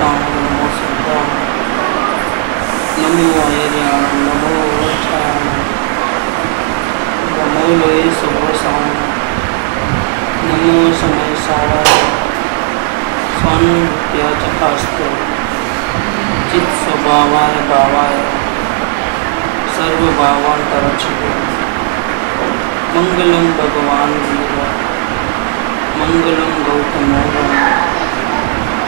प्राण नमो सदा नमो आयर्याण नमो वक्षाण नमो लोये सुभसाण नमो समय साराय स्वानुभूत्या चकास्तु चित् स्वभावाय भावाय सर्वभावांतरक्षितो मंगलम भगवान वीर मंगलम गौतमोर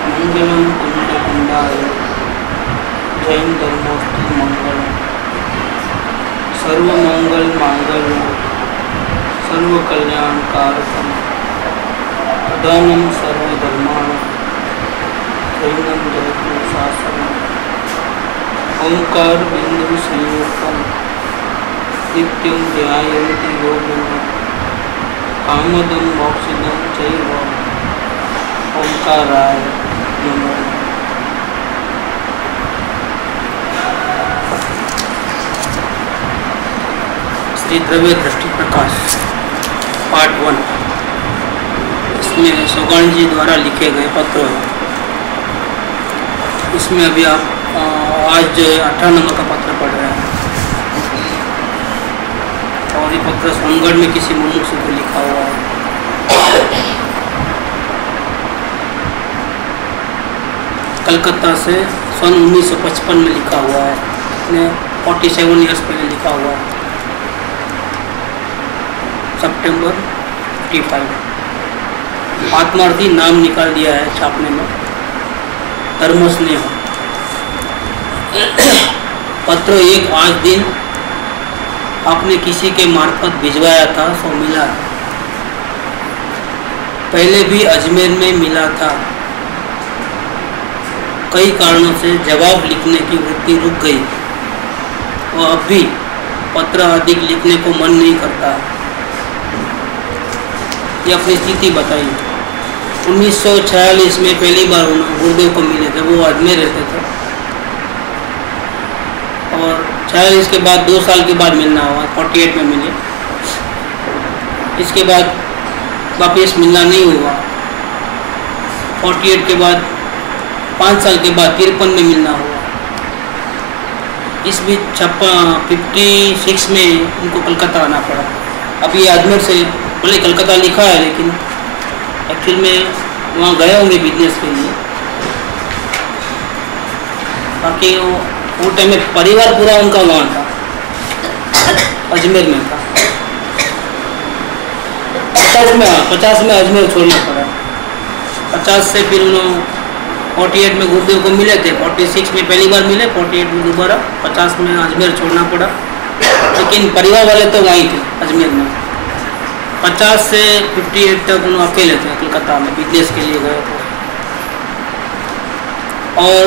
मंगलम कुंडकुंडाय जैन धर्मोस्तु मंगलम सर्वमंगल मांगल्यम सर्वकल्याणकारकम प्रदानम सर्वधर्माणां जैनम जयतु शासनम ओंकार बिंदु संयुक्तम नित्यं ध्यायन्ति योगिनः कामदं मोक्षदं चैव ओंकाराय नमः। श्री द्रव्य दृष्टि प्रकाश पार्ट 1। इसमें सौगण जी द्वारा लिखे गए पत्र हैं। इसमें अभी आप आज जो 18 नंबर का पत्र पढ़ रहे हैं और ये पत्र सोनगढ़ में किसी मुमुक्षु को लिखा हुआ है। कलकत्ता से सन 1955 में लिखा हुआ है। इसने 47 ईयर्स पहले लिखा हुआ है, सितंबर 55। आत्मार्थी नाम निकाल दिया है छापने में, धर्मस्नेह। पत्र 1 आज दिन आपने किसी के मार्फत भिजवाया था, सो मिला। पहले भी अजमेर में मिला था। कई कारणों से जवाब लिखने की वृत्ति रुक गई और अब भी पत्र अधिक लिखने को मन नहीं करता। ये अपनी स्थिति बताई। 1946 में पहली बार गुरुदेव को मिले थे, वो अजमेर रहते थे और 46 के बाद 2 साल के बाद मिलना हुआ, 48 में मिले। इसके बाद वापस मिलना नहीं हुआ। 48 के बाद 5 साल के बाद 53 में मिलना हुआ। इस बीच 56 में उनको कलकत्ता आना पड़ा। अभी अजमेर से भले कलकत्ता लिखा है लेकिन एक्चुअल में वहाँ गए होंगे बिजनेस के लिए। बाकी वो टाइम में परिवार पूरा उनका वहाँ था, अजमेर में था। 50 में अजमेर छोड़ना पड़ा। 50 से फिर उन्होंने 48 में गुरुदेव को मिले थे, 46 में पहली बार मिले, 48 में दोबारा, 50 में अजमेर छोड़ना पड़ा। लेकिन परिवार वाले तो वहीं थे अजमेर में। 50 से 58 तक उन्होंने अकेले थे कलकत्ता में, बिजनेस के लिए गए थे। और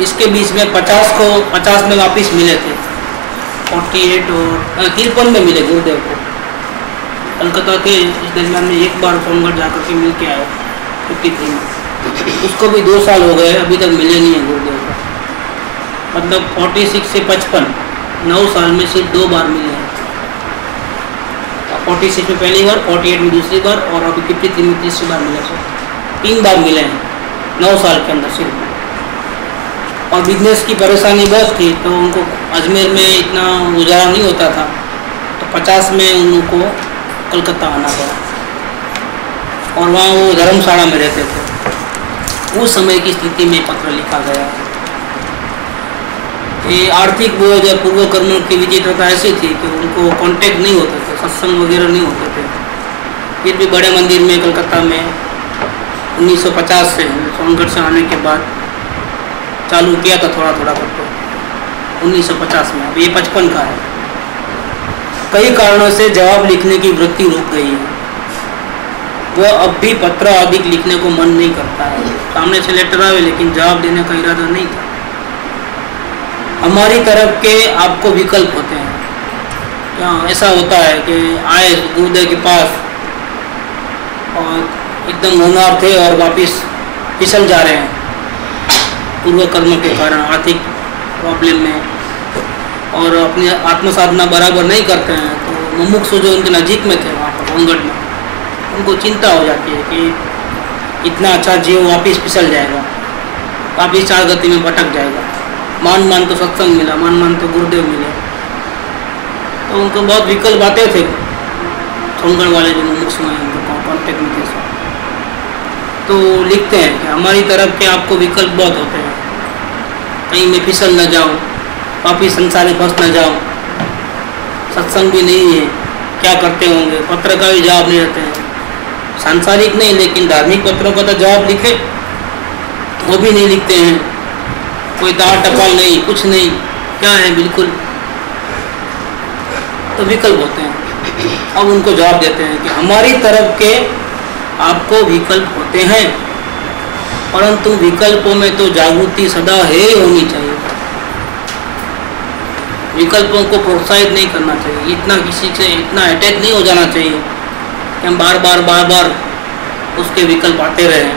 इसके बीच में 50 में वापस मिले थे, 48 और 53 में मिले गुरुदेव को कलकत्ता के। इस दरमियान में एक बार सोनगढ़ जाकर के मिल के आए 53 में। उसको भी 2 साल हो गए, अभी तक मिले नहीं है गुरुदेव को। मतलब 46 से 55, 9 साल में सिर्फ 2 बार मिले हैं। 46 में पहली बार, 48 में दूसरी बार और अभी 53 में तीसरी बार मिले। 3 बार मिले हैं 9 साल के अंदर सिर्फ। और बिजनेस की परेशानी बहुत थी तो उनको अजमेर में इतना गुजारा नहीं होता था, तो 50 में उनको कलकत्ता आना पड़ा और वहाँ वो धर्मशाला में रहते थे। उस समय की स्थिति में पत्र लिखा गया है। ये आर्थिक बोझ या पूर्व कर्मों की विचित्रता ऐसी थी कि उनको कांटेक्ट नहीं होते थे, सत्संग वगैरह नहीं होते थे। फिर भी बड़े मंदिर में कलकत्ता में 1950 से सोनगढ़ से आने के बाद चालू किया था थोड़ा थोड़ा करके 1950 में। अब ये 55 का है। कई कारणों से जवाब लिखने की वृत्ति रुक गई है। वह अब भी पत्र अधिक लिखने को मन नहीं करता है। सामने से लेटर आए लेकिन जवाब देने का इरादा नहीं था। हमारी तरफ के आपको विकल्प होते हैं। क्या ऐसा होता है कि आए गुरुदेव के पास और एकदम होनहार थे और वापस फिसल जा रहे हैं पूर्व कर्म के कारण, आर्थिक प्रॉब्लम में, और अपनी आत्मसाधना बराबर नहीं करते हैं। तो मुमुक्षु जो उनके नज़दीक में थे वहाँ पर सोनगढ़ में, उनको चिंता हो जाती है कि इतना अच्छा जीव वापस फिसल जाएगा। वापिस चार गति में भटक जाएगा। मान मान तो सत्संग मिला, मान मान तो गुरुदेव मिले। तो उनको बहुत विकल्प बातें थे, सोनगढ़ वाले जो मुमुक्ष में उनको कॉन्टेक्ट में थे। तो लिखते हैं कि हमारी तरफ के आपको विकल्प बहुत होते हैं, कहीं मैं फिसल न जाऊँ, वापिस संसार में फंस न जाऊँ, सत्संग भी नहीं है, क्या करते होंगे, पत्र का भी जवाब नहीं रहते हैं, सांसारिक नहीं लेकिन धार्मिक पत्रों का तो जवाब लिखे वो भी नहीं लिखते हैं, कोई तार टपाल नहीं, कुछ नहीं, क्या है बिल्कुल। तो विकल्प होते हैं। अब उनको जवाब देते हैं कि हमारी तरफ के आपको विकल्प होते हैं, परंतु विकल्पों में तो जागृति सदा है होनी चाहिए। विकल्पों को प्रोत्साहित नहीं करना चाहिए, इतना किसी से इतना अटैच नहीं हो जाना चाहिए कि हम बार बार उसके विकल्प आते रहें।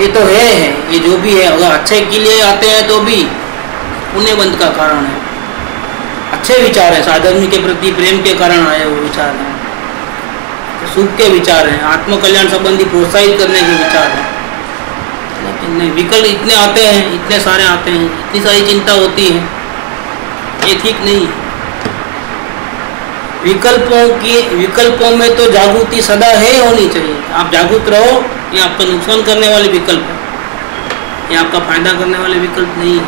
ये तो है ये जो भी है, अगर अच्छे के लिए आते हैं तो भी पुण्यबंध का कारण है, अच्छे विचार हैं, साधर्मी के प्रति प्रेम के कारण आए हुए विचार हैं, सुख के विचार हैं, आत्मकल्याण संबंधी प्रोत्साहित करने के विचार हैं। लेकिन नहीं, विकल्प इतने आते हैं, इतने सारे आते हैं, इतनी सारी चिंता होती है, ये ठीक नहीं है। विकल्पों में तो जागृति सदा है होनी चाहिए। आप जागरूक रहो, ये आपका नुकसान करने वाले विकल्प है, ये आपका फायदा करने वाले विकल्प नहीं है।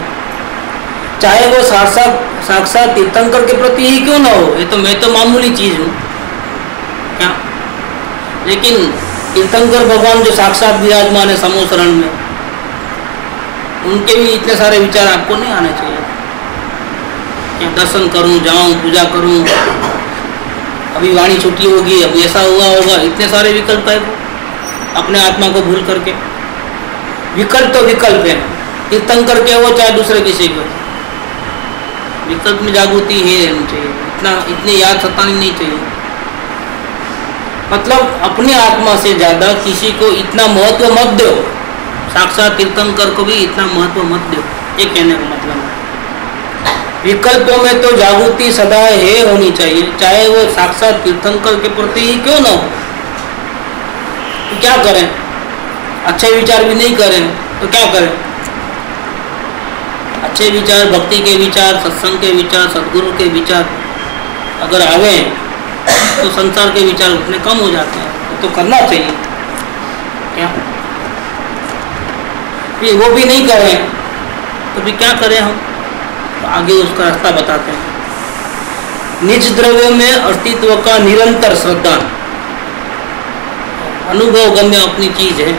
चाहे वो साक्षात तीर्थंकर के प्रति ही क्यों ना हो, ये तो मैं तो मामूली चीज हूँ क्या, लेकिन तीर्थंकर भगवान जो साक्षात विराजमान है समूह शरण में, उनके भी इतने सारे विचार आपको नहीं आने चाहिए। क्या दर्शन करूं, जाऊं, पूजा करूं, अभी वाणी छुट्टी होगी, अभी ऐसा हुआ होगा, इतने सारे विकल्प है अपने आत्मा को भूल करके। विकल्प तो विकल्प है, तीर्थंकर के हो चाहे दूसरे किसी को, विकल्प में जागृति है रहनी चाहिए, इतनी याद सतानी नहीं चाहिए। मतलब अपने आत्मा से ज़्यादा किसी को इतना महत्व मत दो, साक्षात तीर्थंकर को भी इतना महत्व मत दो, ये कहने का मतलब है। विकल्पों में तो जागृति सदा है होनी चाहिए, चाहे वो साक्षात तीर्थंकर के प्रति ही क्यों ना हो। तो क्या करें, अच्छे विचार भी नहीं करें तो क्या करें। अच्छे विचार, भक्ति के विचार, सत्संग के विचार, सद्गुरु के विचार अगर आवे तो संसार के विचार उतने कम हो जाते हैं। तो करना चाहिए क्या, फिर वो भी नहीं करें तो फिर क्या करें हम। तो आगे उसका रास्ता बताते हैं। निज द्रव्य में अस्तित्व का निरंतर श्रद्धा, अनुभव गम्य अपनी चीज है,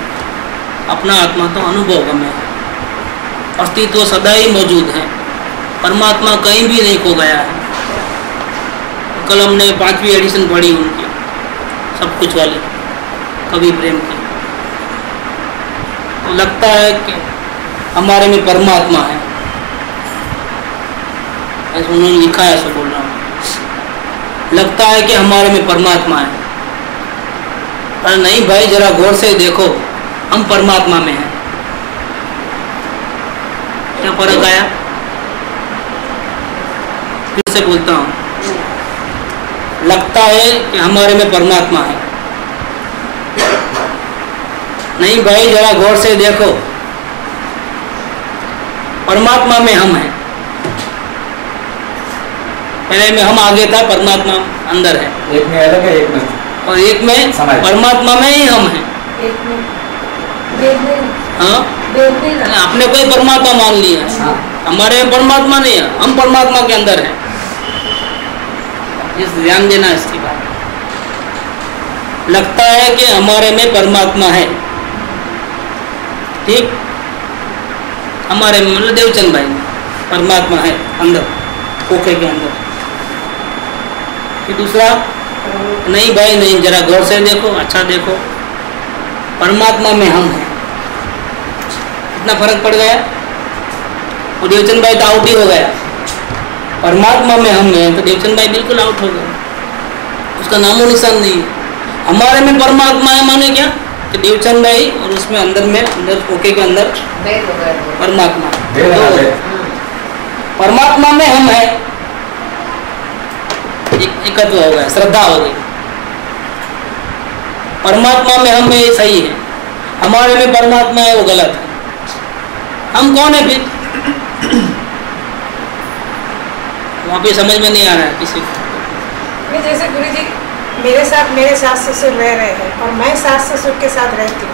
अपना आत्मा तो अनुभव गम्य है, अस्तित्व सदा ही मौजूद है, परमात्मा कहीं भी नहीं खो गया है। कल हमने 5वीं एडिशन पढ़ी उनकी, सब कुछ वाली, कवि प्रेम की। तो लगता है कि हमारे में परमात्मा है, ऐसा उन्होंने लिखा है, ऐसा बोल रहा हूँ। लगता है कि हमारे में परमात्मा है, पर नहीं भाई, जरा गौर से देखो, हम परमात्मा में हैं। क्या फर्क आया? फिर से बोलता हूँ, लगता है कि हमारे में परमात्मा है, नहीं भाई जरा गौर से देखो, परमात्मा में हम हैं। पहले में हम आगे था, परमात्मा अंदर है, एक में अलग है, एक में और एक में परमात्मा में ही हम हैं। हाँ, आपने कोई परमात्मा मान लिया, हमारे में परमात्मा नहीं है, हम परमात्मा के अंदर हैं। इस ध्यान देना इसकी बात। लगता है कि हमारे में परमात्मा है, ठीक, हमारे में मतलब देवचंद भाई में परमात्मा है अंदर, खोखे के अंदर। फिर दूसरा, नहीं भाई नहीं, जरा गौर से देखो, अच्छा देखो, परमात्मा में हम हैं। इतना फर्क पड़ गया। और देवचंद भाई तो आउट ही हो गया, परमात्मा में हम हैं तो देवचंद भाई बिल्कुल आउट हो गए, उसका नामो निशान नहीं है। हमारे में परमात्मा है माने क्या कि देवचंद भाई और उसमें अंदर खोखे के अंदर परमात्मा, परमात्मा में हम हैं, एकत्व हो गया, श्रद्धा हो गई। परमात्मा में हम है, सही है, हमारे में परमात्मा है वो गलत है। हम कौन है फिर? वहाँ पे समझ में नहीं आ रहा है किसी को। जैसे गुरु जी मेरे साथ मेरे सास ससुर रह रहे हैं और मैं सास ससुर के साथ रहती हूँ,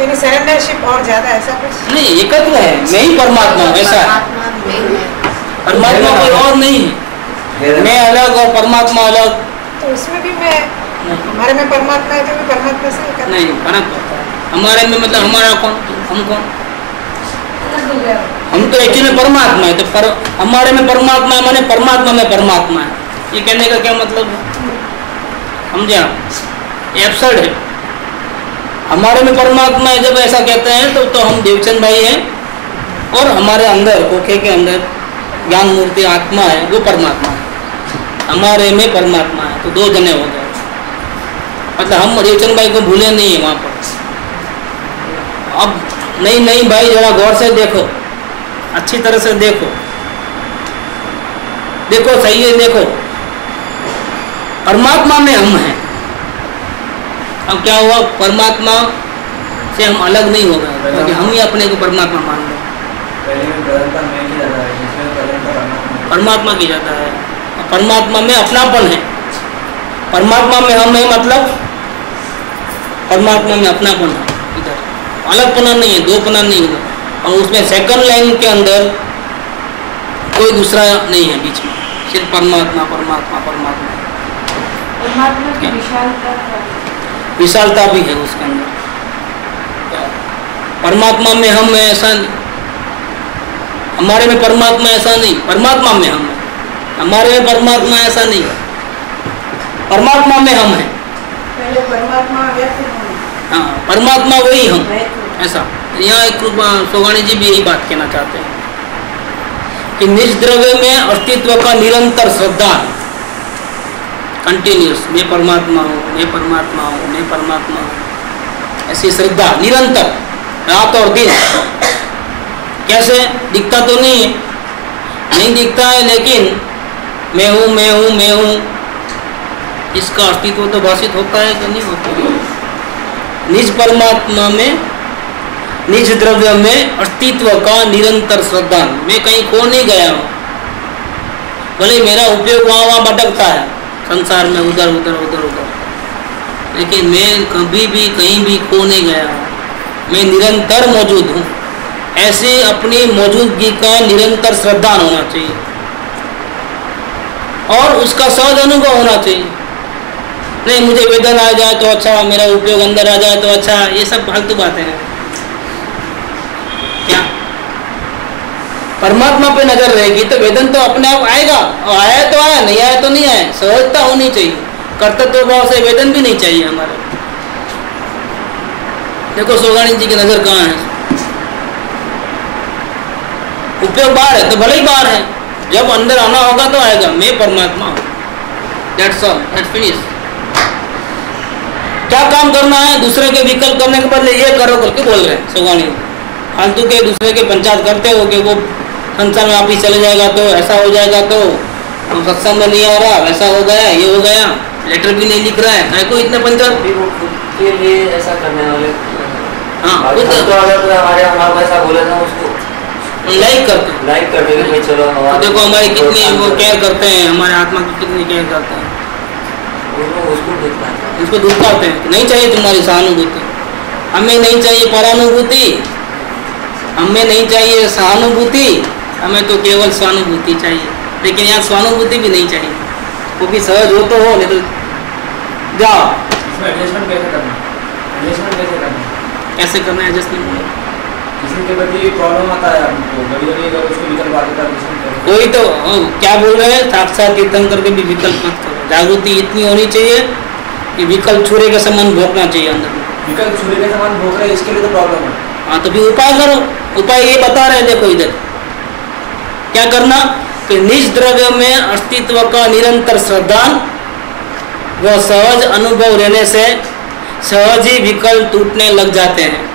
यानी सरेंडरशिप और ज्यादा ऐसा कुछ नहीं, एकत्व है, मैं ही परमात्मा हूँ, ऐसा है। परमात्मा कोई और नहीं है, मैं अलग और परमात्मा अलग। तो उसमें भी मैं, हमारे में परमात्मा है तो भी परमात्मा से एकत्व नहीं, फर्क होता है। हमारे में मतलब हमारा कौन, हम कौन? हम तो एक्चुअली परमात्मा है, तो हमारे में परमात्मा है माने परमात्मा में परमात्मा है, ये कहने का क्या मतलब है? समझे आप? ये एब्सर्ड है। हमारे में परमात्मा है जब ऐसा कहते हैं तो हम देवचंद भाई हैं, और हमारे अंदर खोखे के अंदर ज्ञान मूर्ति आत्मा है, वो परमात्मा है। हमारे में परमात्मा है, तो दो जने हो गए। मतलब हम देवचंद भाई को भूले नहीं है वहाँ पर। अब नहीं भाई, जरा गौर से देखो, अच्छी तरह से देखो, सही है, देखो, परमात्मा में हम हैं। अब क्या हुआ, परमात्मा से हम अलग नहीं हो गए, क्योंकि हम ही अपने को परमात्मा मान लो। परमात्मा की जाता है, परमात्मा में अपनापन है। परमात्मा में हम है, मतलब परमात्मा में अपनापन है। इधर अलगपना नहीं है, दोपना नहीं है, और उसमें सेकंड लाइन के अंदर कोई दूसरा नहीं है बीच में, सिर्फ परमात्मा परमात्मा परमात्मा। परमात्मा की विशालता भी है उसके अंदर। परमात्मा में हम है ऐसा नहीं, हमारे में परमात्मा ऐसा नहीं, परमात्मा में हम है। हमारे में परमात्मा ऐसा नहीं, परमात्मा में हम हैं। पहले परमात्मा आ गया, फिर हम। हाँ, परमात्मा वही हम, ऐसा। यहाँ एक सोगाणी जी भी यही बात कहना चाहते हैं कि निज द्रव्य में अस्तित्व का निरंतर श्रद्धा, कंटिन्यूस, मैं परमात्मा हूँ, मैं परमात्मा हूँ, मैं परमात्मा हूँ, ऐसी श्रद्धा निरंतर, रात और दिन। कैसे? दिखता तो नहीं है, नहीं दिखता है, लेकिन मैं हूँ मैं हूँ मैं हूँ, इसका अस्तित्व तो भाषित होता है कि नहीं होता? निज परमात्मा में, निज द्रव्य में अस्तित्व का निरंतर श्रद्धा, मैं कहीं खो नहीं गया हूँ। भले मेरा उपयोग वहाँ भटकता है संसार में, उधर उधर उधर उधर, लेकिन मैं कभी भी कहीं भी खो नहीं गया हूँ, मैं निरंतर मौजूद हूँ। ऐसे अपनी मौजूदगी का निरंतर श्रद्धा होना चाहिए और उसका सहज अनुभव होना चाहिए। नहीं मुझे वेदन आ जाए तो अच्छा, मेरा उपयोग अंदर आ जाए तो अच्छा, ये सब फालतू बातें हैं। क्या परमात्मा पे नजर रहेगी तो वेदन तो अपने आप आएगा, और आया तो आया, नहीं आया तो नहीं आया। सहजता होनी चाहिए, कर्तव्य भाव से वेदन भी नहीं चाहिए हमारे। देखो सोगाणी जी की नजर कहाँ है, उपयोग बाहर है तो भले ही बाहर है, जब अंदर आना होगा तो आएगा, मैं परमात्मा हूँ, दैट्स ऑल, दैट्स फिनिश। क्या काम करना है, दूसरे के विकल्प करने के बदले ये करो करके बोल रहे हैं सोगाणी। फालतू के दूसरे के पंचायत करते हो कि वो संसार में आप ही चले जाएगा तो ऐसा हो जाएगा, तो हम सत्संग में नहीं आ रहा, वैसा हो गया, ये हो गया, लेटर भी नहीं लिख रहा है, क्या कोई इतना पंचायत के लिए ऐसा करने वाले। हाँ, तो अगर हमारे ऐसा बोला था उसको लाइक करते हैं, चलो तो देखो हमारी कितनी वो केयर करते हैं, हमारे आत्मा की कितनी केयर करते हैं, उसको दुख पाते हैं। नहीं चाहिए तुम्हारी सहानुभूति, हमें नहीं चाहिए परानुभूति, हमें नहीं चाहिए सहानुभूति, हमें तो केवल स्वानुभूति चाहिए। लेकिन यहाँ स्वानुभूति भी नहीं चाहिए, वो भी सहज हो तो हो, नहीं तो जाओ। एडजस्टमेंट कैसे करना कैसे करना है एडजस्टमेंट? किसी के प्रति प्रॉब्लम आता है आपको, कभी अगर उसको विकल्प आता है, कोई तो क्या बोल रहे हैं, साक्षात कीर्तन करके भी विकल्प मत करो। जागृति इतनी होनी चाहिए कि विकल्प छुरे के समान भोगना चाहिए अंदर में। विकल्प छुरे के समान भोग रहे हैं, इसके लिए तो प्रॉब्लम है। हाँ तो फिर उपाय करो, उपाय ये बता रहे हैं, देखो इधर क्या करना कि निज द्रव्य में अस्तित्व का निरंतर श्रद्धा व सहज अनुभव रहने से सहज ही विकल्प टूटने लग जाते हैं।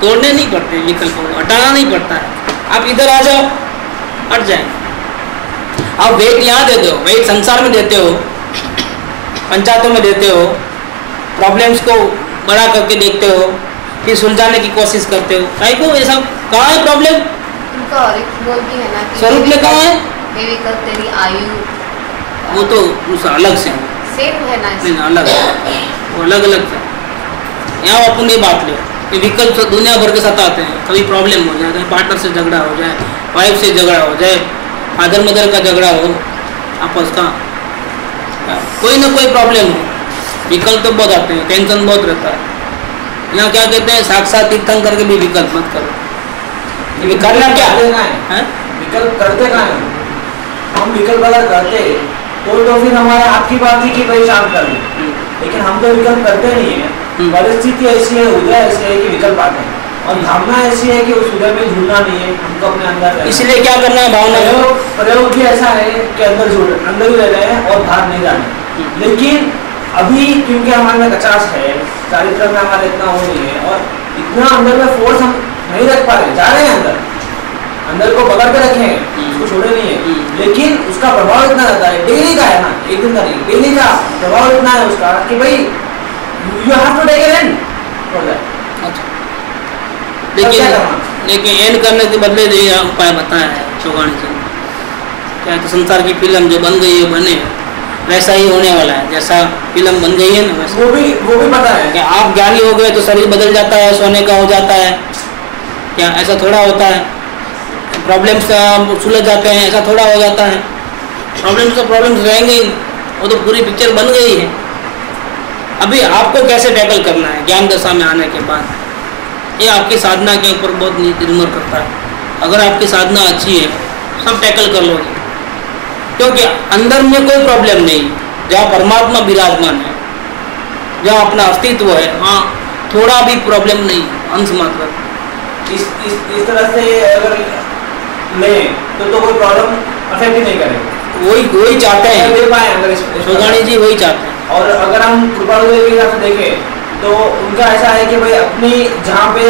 तोड़ने नहीं पड़ते विकल्प को, हटाना नहीं पड़ता है। आप इधर आ जाओ, हट जाए। आप वेट यहाँ देते हो, वेट संसार में देते हो, पंचायतों में देते हो, प्रॉब्लम्स को बड़ा करके देखते हो, फिर सुलझाने की कोशिश करते हो। काहे को ऐसा कहाँ है प्रॉब्लम? उनका और एक बोल भी है ना कि स्वरूप में कहाँ है? हे विकल्प तेरी आयु वो तो उस अलग से है। सेम है ना नहीं अलग है, वो अलग अलग है। यहाँ अपन ये बात ले कि विकल्प दुनिया भर के साथ आते हैं। कभी प्रॉब्लम हो जाए, कभी पार्टनर से झगड़ा हो जाए, वाइफ से झगड़ा हो जाए, फादर मदर का झगड़ा हो आपस का, कोई ना कोई प्रॉब्लम हो, विकल्प तो बहुत आते हैं, टेंशन बहुत रहता है। यहाँ क्या कहते हैं, साक्षात तीर्थंकर के भी विकल्प मत करो। ये करना क्या है? विकल्प करते कहाँ हैं? हम विकल्प अगर करते तो फिर हमारा आपकी बात थी कि भाई शांत कर लो, लेकिन हम तो विकल्प करते नहीं है। परिस्थिति ऐसी है, उदय ऐसी है कि विकल्प आते हैं, और भावना ऐसी है कि उस उदय में झूलना नहीं है, हमको अपने अंदर। इसलिए क्या करना है, भावना प्रयोग भी ऐसा है कि अंदर ही रह रहे हैं और बाहर नहीं जाने। लेकिन अभी क्योंकि हमारे में 50 है, चारित्र में हमारा इतना हो नहीं है, और इतना अंदर में फोर्स हम नहीं रख पा रहे, जा रहे हैं अंदर को पकड़ के रखे हैं, उसको छोड़े नहीं है, लेकिन उसका प्रभाव इतना ज्यादा है, डेली का है ना, एक दिन का नहीं, डेली का प्रभाव इतना है उसका कि भाई you have to take an end for that. लेकिन एंड करने के बदले जो ये उपाय बताया है चौगानी जी, क्या तो संसार की फिल्म जो बन गई है बने वैसा ही होने वाला है, जैसा फिल्म बन गई है ना वैसा। वो भी पता है कि आप ज्ञानी हो गए तो शरीर बदल जाता है, सोने का हो जाता है, क्या ऐसा थोड़ा होता है? प्रॉब्लम्स सुलझ जाते हैं, ऐसा थोड़ा हो जाता है? प्रॉब्लम्स तो प्रॉब्लम्स रहेंगे ही, वो तो पूरी पिक्चर बन गई है। अभी आपको कैसे टैकल करना है ज्ञान दशा में आने के बाद, ये आपकी साधना के ऊपर बहुत निर्भर करता है। अगर आपकी साधना अच्छी है सब टैकल कर लोगे, क्योंकि अंदर में कोई प्रॉब्लम नहीं, जहाँ परमात्मा विराजमान है, जहाँ अपना अस्तित्व है, वहाँ थोड़ा भी प्रॉब्लम नहीं, अंश मात्र। इस तरह से अगर लें तो कोई प्रॉब्लम अफेक्ट ही नहीं करेगा। वही चाहते हैं, दे पाए अगर चौगानी जी वही चाहते हैं। और अगर हम कृपालु देव के हिसाब से देखें तो उनका ऐसा है कि भाई अपनी जहाँ पे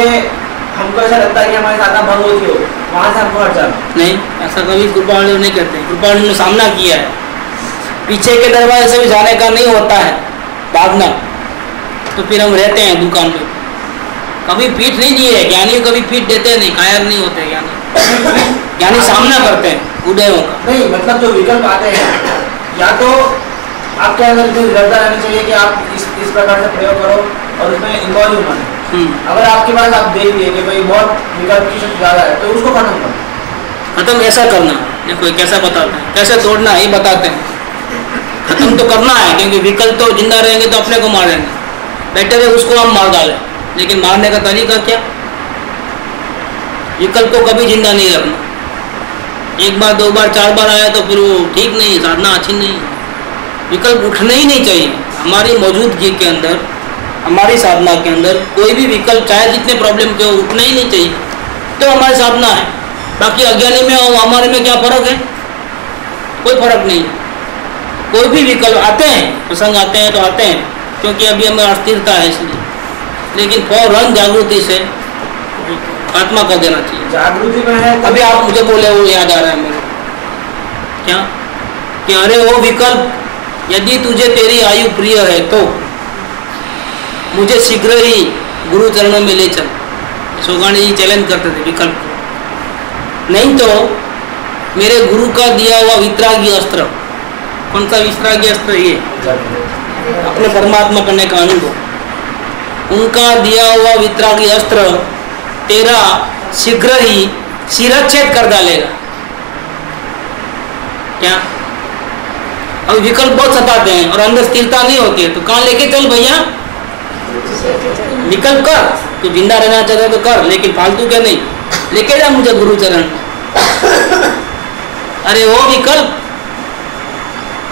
हमको ऐसा लगता है कि हमारी साधना भंग होती हो, वहाँ से हमको हट जाना नहीं, ऐसा कभी कृपालु नहीं करते। कृपालु ने सामना किया है, पीछे के दरवाजे से भी जाने का नहीं होता है, भागना, तो फिर हम रहते हैं दुकान में। कभी पीठ नहीं दिए है ज्ञानी, कभी पीठ देते नहीं, कायर नहीं होते ज्ञानी। ज्ञानी सामना करते हैं उदयों का। नहीं मतलब जो विकल्प आते हैं, या तो आप क्या करते रहता रहना चाहिए कि आप इस प्रकार से प्रयोग करो और उसमें इन्वॉल्व होना है। अगर आपके पास आप देख लिए कि भाई बहुत विकल्प की शक्ति ज़्यादा है, तो उसको खत्म करो। खत्म ऐसा करना, देखो कैसा बताते हैं, कैसे तोड़ना ये बताते हैं। खत्म तो करना है, क्योंकि विकल्प तो जिंदा रहेंगे तो अपने को मारेंगे, बेटर है उसको हम मार डालें। लेकिन मारने का तरीका क्या? विकल्प को कभी जिंदा नहीं रखना। एक बार, दो बार, चार बार आया तो फिर वो ठीक नहीं, साधना अच्छी नहीं। विकल्प उठने ही नहीं चाहिए। हमारी मौजूदगी के अंदर, हमारी साधना के अंदर कोई भी विकल्प, चाहे जितने प्रॉब्लम के हो, उठने ही नहीं चाहिए, तो हमारी साधना है। बाकी अज्ञानी में और हमारे में क्या फर्क है? कोई फर्क नहीं। कोई भी विकल्प आते हैं, प्रसंग आते हैं तो आते हैं, क्योंकि अभी हमें अस्थिरता है इसलिए, लेकिन फौरन जागृति से आत्मा कर देना चाहिए। जागृति में है। अभी आप मुझे बोले, वो याद आ रहा है मेरे क्या कि अरे वो विकल्प, यदि तुझे तेरी आयु प्रिय है तो मुझे शीघ्र ही गुरु चरणों में ले चल। चौगानी जी चैलेंज करते थे विकल्प को, नहीं तो मेरे गुरु का दिया हुआ वितरागी अस्त्र। कौन सा वितरागी अस्त्र? ये अपने परमात्मा करने का अनुभव, उनका दिया हुआ वितरागी अस्त्र तेरा शीघ्र ही शिरच्छेद कर डालेगा। क्या? अब विकल्प बहुत सताते हैं और अंदर स्थिरता नहीं होती है, तो कहाँ लेके चल भैया? विकल्प कर, तू जिंदा रहना चाहता है तो कर, लेकिन फालतू क्या नहीं, लेके जा मुझे गुरु चरण। अरे वो विकल्प,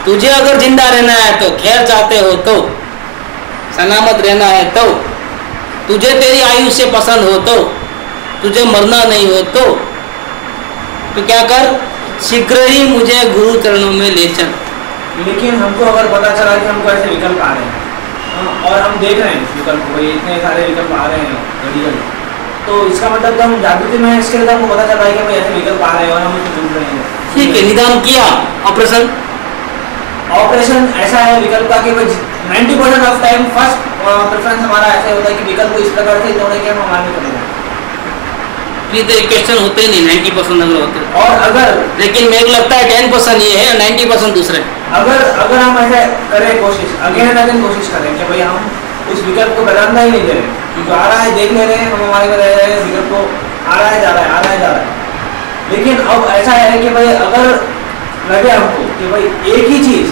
तुझे अगर जिंदा रहना है तो, खैर चाहते हो तो, सलामत रहना है तो, तुझे तेरी आयुष्य पसंद हो तो, तुझे मरना नहीं हो तो क्या कर? शीघ्र ही मुझे गुरु चरणों में ले चल। लेकिन हमको अगर पता चला कि हमको ऐसे विकल्प आ रहे हैं और हम देख रहे हैं इस विकल्प को, इतने सारे विकल्प आ रहे हैं घड़ी घड़ी, तो इसका मतलब तो हम जागृति में इसके लिए हमको पता चला है कि भाई ऐसे विकल्प आ रहे हैं और हम उसको ढूंढ रहे हैं। ठीक है, निदान किया, ऑपरेशन ऐसा है विकल्प का कि 90% ऑफ टाइम फर्स्ट प्रेफरेंस हमारा ऐसा होता है कि विकल्प को इस प्रकार से जोड़े कि हम हमारे में चले ये तो क्वेश्चन होते ही नहीं 90% अगर होते हैं। और अगर लेकिन मेरे को लगता है 10% ये है, 90% दूसरे। अगर हम ऐसे करें कोशिश अगेन एंड अगेन कोशिश करें कि भाई हम उस विकल्प को बदलना ही नहीं दे रहे, जो आ रहा है देख ले रहे हैं, हम हमारे में रह रहे हैं, विकल्प को आ रहा है जा रहा है, आ रहा है जा रहा है। लेकिन अब ऐसा है कि भाई अगर लगे हमको कि भाई एक ही चीज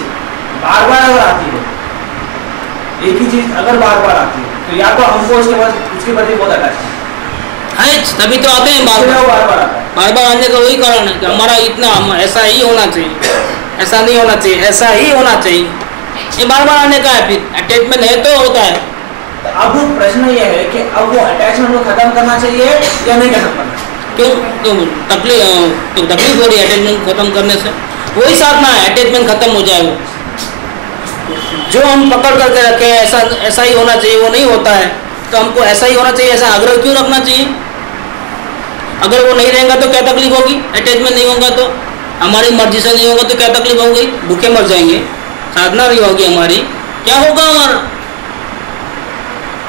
बार बार अगर आती है, एक ही चीज अगर बार बार आती है, तो या तो हमको उसके प्रति बहुत अटैच है, तभी तो आते हैं बार बार आने का वही कारण है कि हमारा इतना ऐसा ही होना चाहिए, ऐसा नहीं होना चाहिए, ऐसा ही होना चाहिए, ये बार बार आने का है। फिर अटैचमेंट है तो होता है। तो अब प्रश्न ये है कि अब वो अटैचमेंट को खत्म करना चाहिए या नहीं खत्म करना? क्यों? तो तकलीफ हो रही है अटैचमेंट खत्म करने से, वही साधना है, अटैचमेंट खत्म हो जाए। वो जो हम पकड़ करके रखे ऐसा ही होना चाहिए, वो नहीं होता है, तो हमको ऐसा ही होना चाहिए, ऐसा आग्रह क्यों रखना चाहिए? अगर वो नहीं रहेगा तो क्या तकलीफ होगी? अटैचमेंट नहीं होगा तो, हमारी मर्जी से नहीं होगा तो क्या तकलीफ होगी? भूखे मर जाएंगे, साधना नहीं होगी हमारी, क्या होगा हमारा?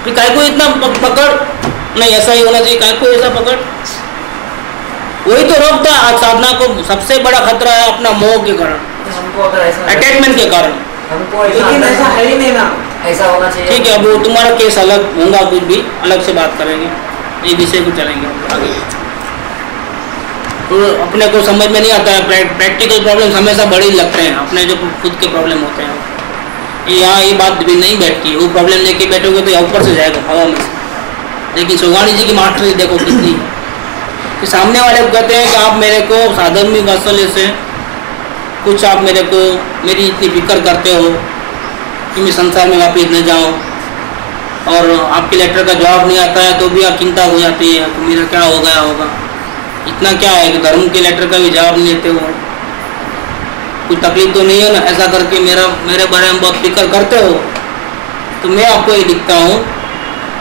फिर काय को इतना पकड़, नहीं ऐसा ही होना चाहिए, काय को ऐसा पकड़? वही तो रोकता है आज साधना को। सबसे बड़ा खतरा है अपना मोह के कारण, हमको अगर ऐसा अटैचमेंट के कारण। हमको लेकिन ऐसा है ही नहीं ना, ऐसा होना चाहिए। ठीक है, अब वो तुम्हारा केस अलग होगा, कुछ भी अलग से बात करेंगे, ये विषय को चलेंगे आगे। तो अपने को समझ में नहीं आता है, प्रैक्टिकल प्रॉब्लम हमेशा बड़े ही लगते हैं, अपने जो खुद के प्रॉब्लम होते हैं यहाँ ये बात भी नहीं बैठती। वो प्रॉब्लम लेके बैठोगे तो ऊपर से जाएगा हवा में से। लेकिन सुगानी जी की मास्टरी देखो कितनी, कि सामने वाले को कहते हैं कि आप मेरे को साधर्मी वात्सल्य से कुछ आप मेरे को मेरी इतनी फिक्र करते हो कि मैं संसार में वापिस न जाऊँ, और आपके लेटर का जवाब नहीं आता है तो भी आप चिंता हो जाती है तो मेरा क्या हो गया होगा। इतना क्या है कि धर्म के लेटर का भी जवाब नहीं देते हो, कुछ तकलीफ तो नहीं है ना? ऐसा करके मेरे बारे में बहुत फिक्र करते हो, तो मैं आपको ये लिखता हूँ,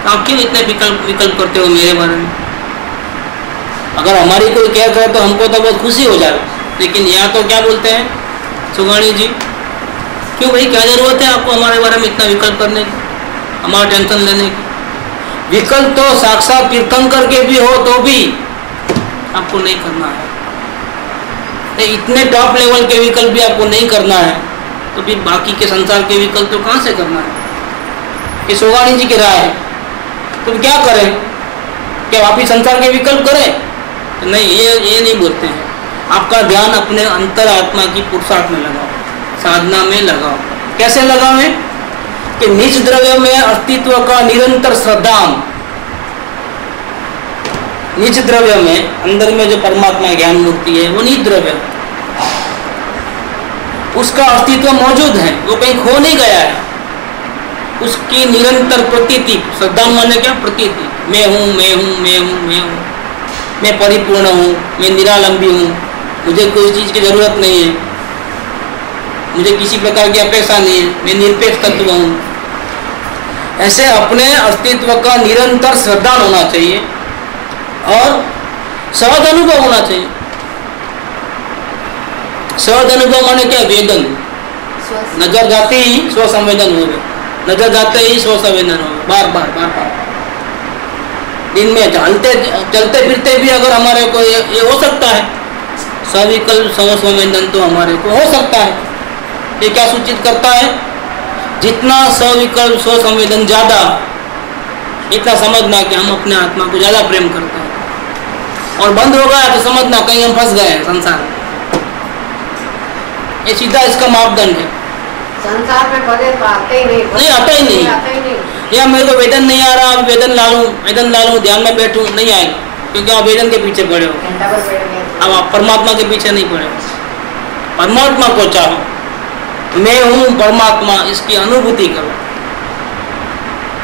आप क्यों इतने विकल्प करते हो मेरे बारे में? अगर हमारी कोई केयर करे तो हमको तो बहुत खुशी हो जाए। लेकिन यहाँ तो क्या बोलते हैं सुगानी जी, क्यों भाई क्या जरूरत है आपको हमारे बारे में इतना विकल्प करने की, हमारा टेंशन लेने की? विकल्प तो साक्षात तीर्थंकर के भी हो तो भी आपको नहीं करना है। तो इतने टॉप लेवल के विकल्प भी आपको नहीं करना है, तो फिर बाकी के संसार के विकल्प तो कहाँ से करना है? ये सुगानी जी की राय है। तो क्या करें? क्या वापिस संसार के विकल्प करें? तो नहीं, ये नहीं बोलते हैं। आपका ध्यान अपने अंतर आत्मा की पुरुषार्थ में लगाओ, साधना में लगाओ। कैसे लगाओ? कि निज द्रव्य में अस्तित्व का निरंतर श्रद्धा, निज द्रव्य में अंदर में जो परमात्मा ज्ञान मूर्ति है वो निज द्रव्य, उसका अस्तित्व मौजूद है, वो कहीं खो नहीं गया है। उसकी निरंतर प्रतीति, श्रद्धा माने क्या? प्रतीति, मैं हूँ मैं हूँ मैं हूँ मैं हूँ, मैं परिपूर्ण हूँ, मैं निरालंबी हूँ, मुझे कोई चीज़ की जरूरत नहीं है, मुझे किसी प्रकार की अपेक्षा नहीं है, मैं निरपेक्ष तत्व हूँ। ऐसे अपने अस्तित्व का निरंतर श्रद्धा होना चाहिए और सहज अनुभव होना चाहिए। सहज अनुभव माने क्या? वेदन, नजर जाते ही स्व संवेदन हो गए, नजर जाते ही स्व संवेदन हो गए, बार बार बार बार। दिन में चलते फिरते भी अगर हमारे को ये हो सकता है, सविकल्प स्व संवेदन तो हमारे को हो सकता है। ये क्या सूचित करता है? जितना सविकल्प स्व संवेदन ज़्यादा, इतना समझना कि हम अपने आत्मा को ज़्यादा प्रेम करते हैं, और बंद हो गया तो समझना कहीं हम फंस गए हैं संसार में। ये सीधा इसका मापदंड है। संसार में पदे तो आते ही नहीं, आता ही नहीं। या मेरे को वेदन नहीं आ रहा, अब वेदन ला लूँ, ध्यान में बैठूँ, नहीं आएगा, क्योंकि आप वेदन के पीछे पड़े हो। अब आप परमात्मा के पीछे नहीं पड़े हो। परमात्मा को चाहो, मैं हूँ परमात्मा, इसकी अनुभूति करो।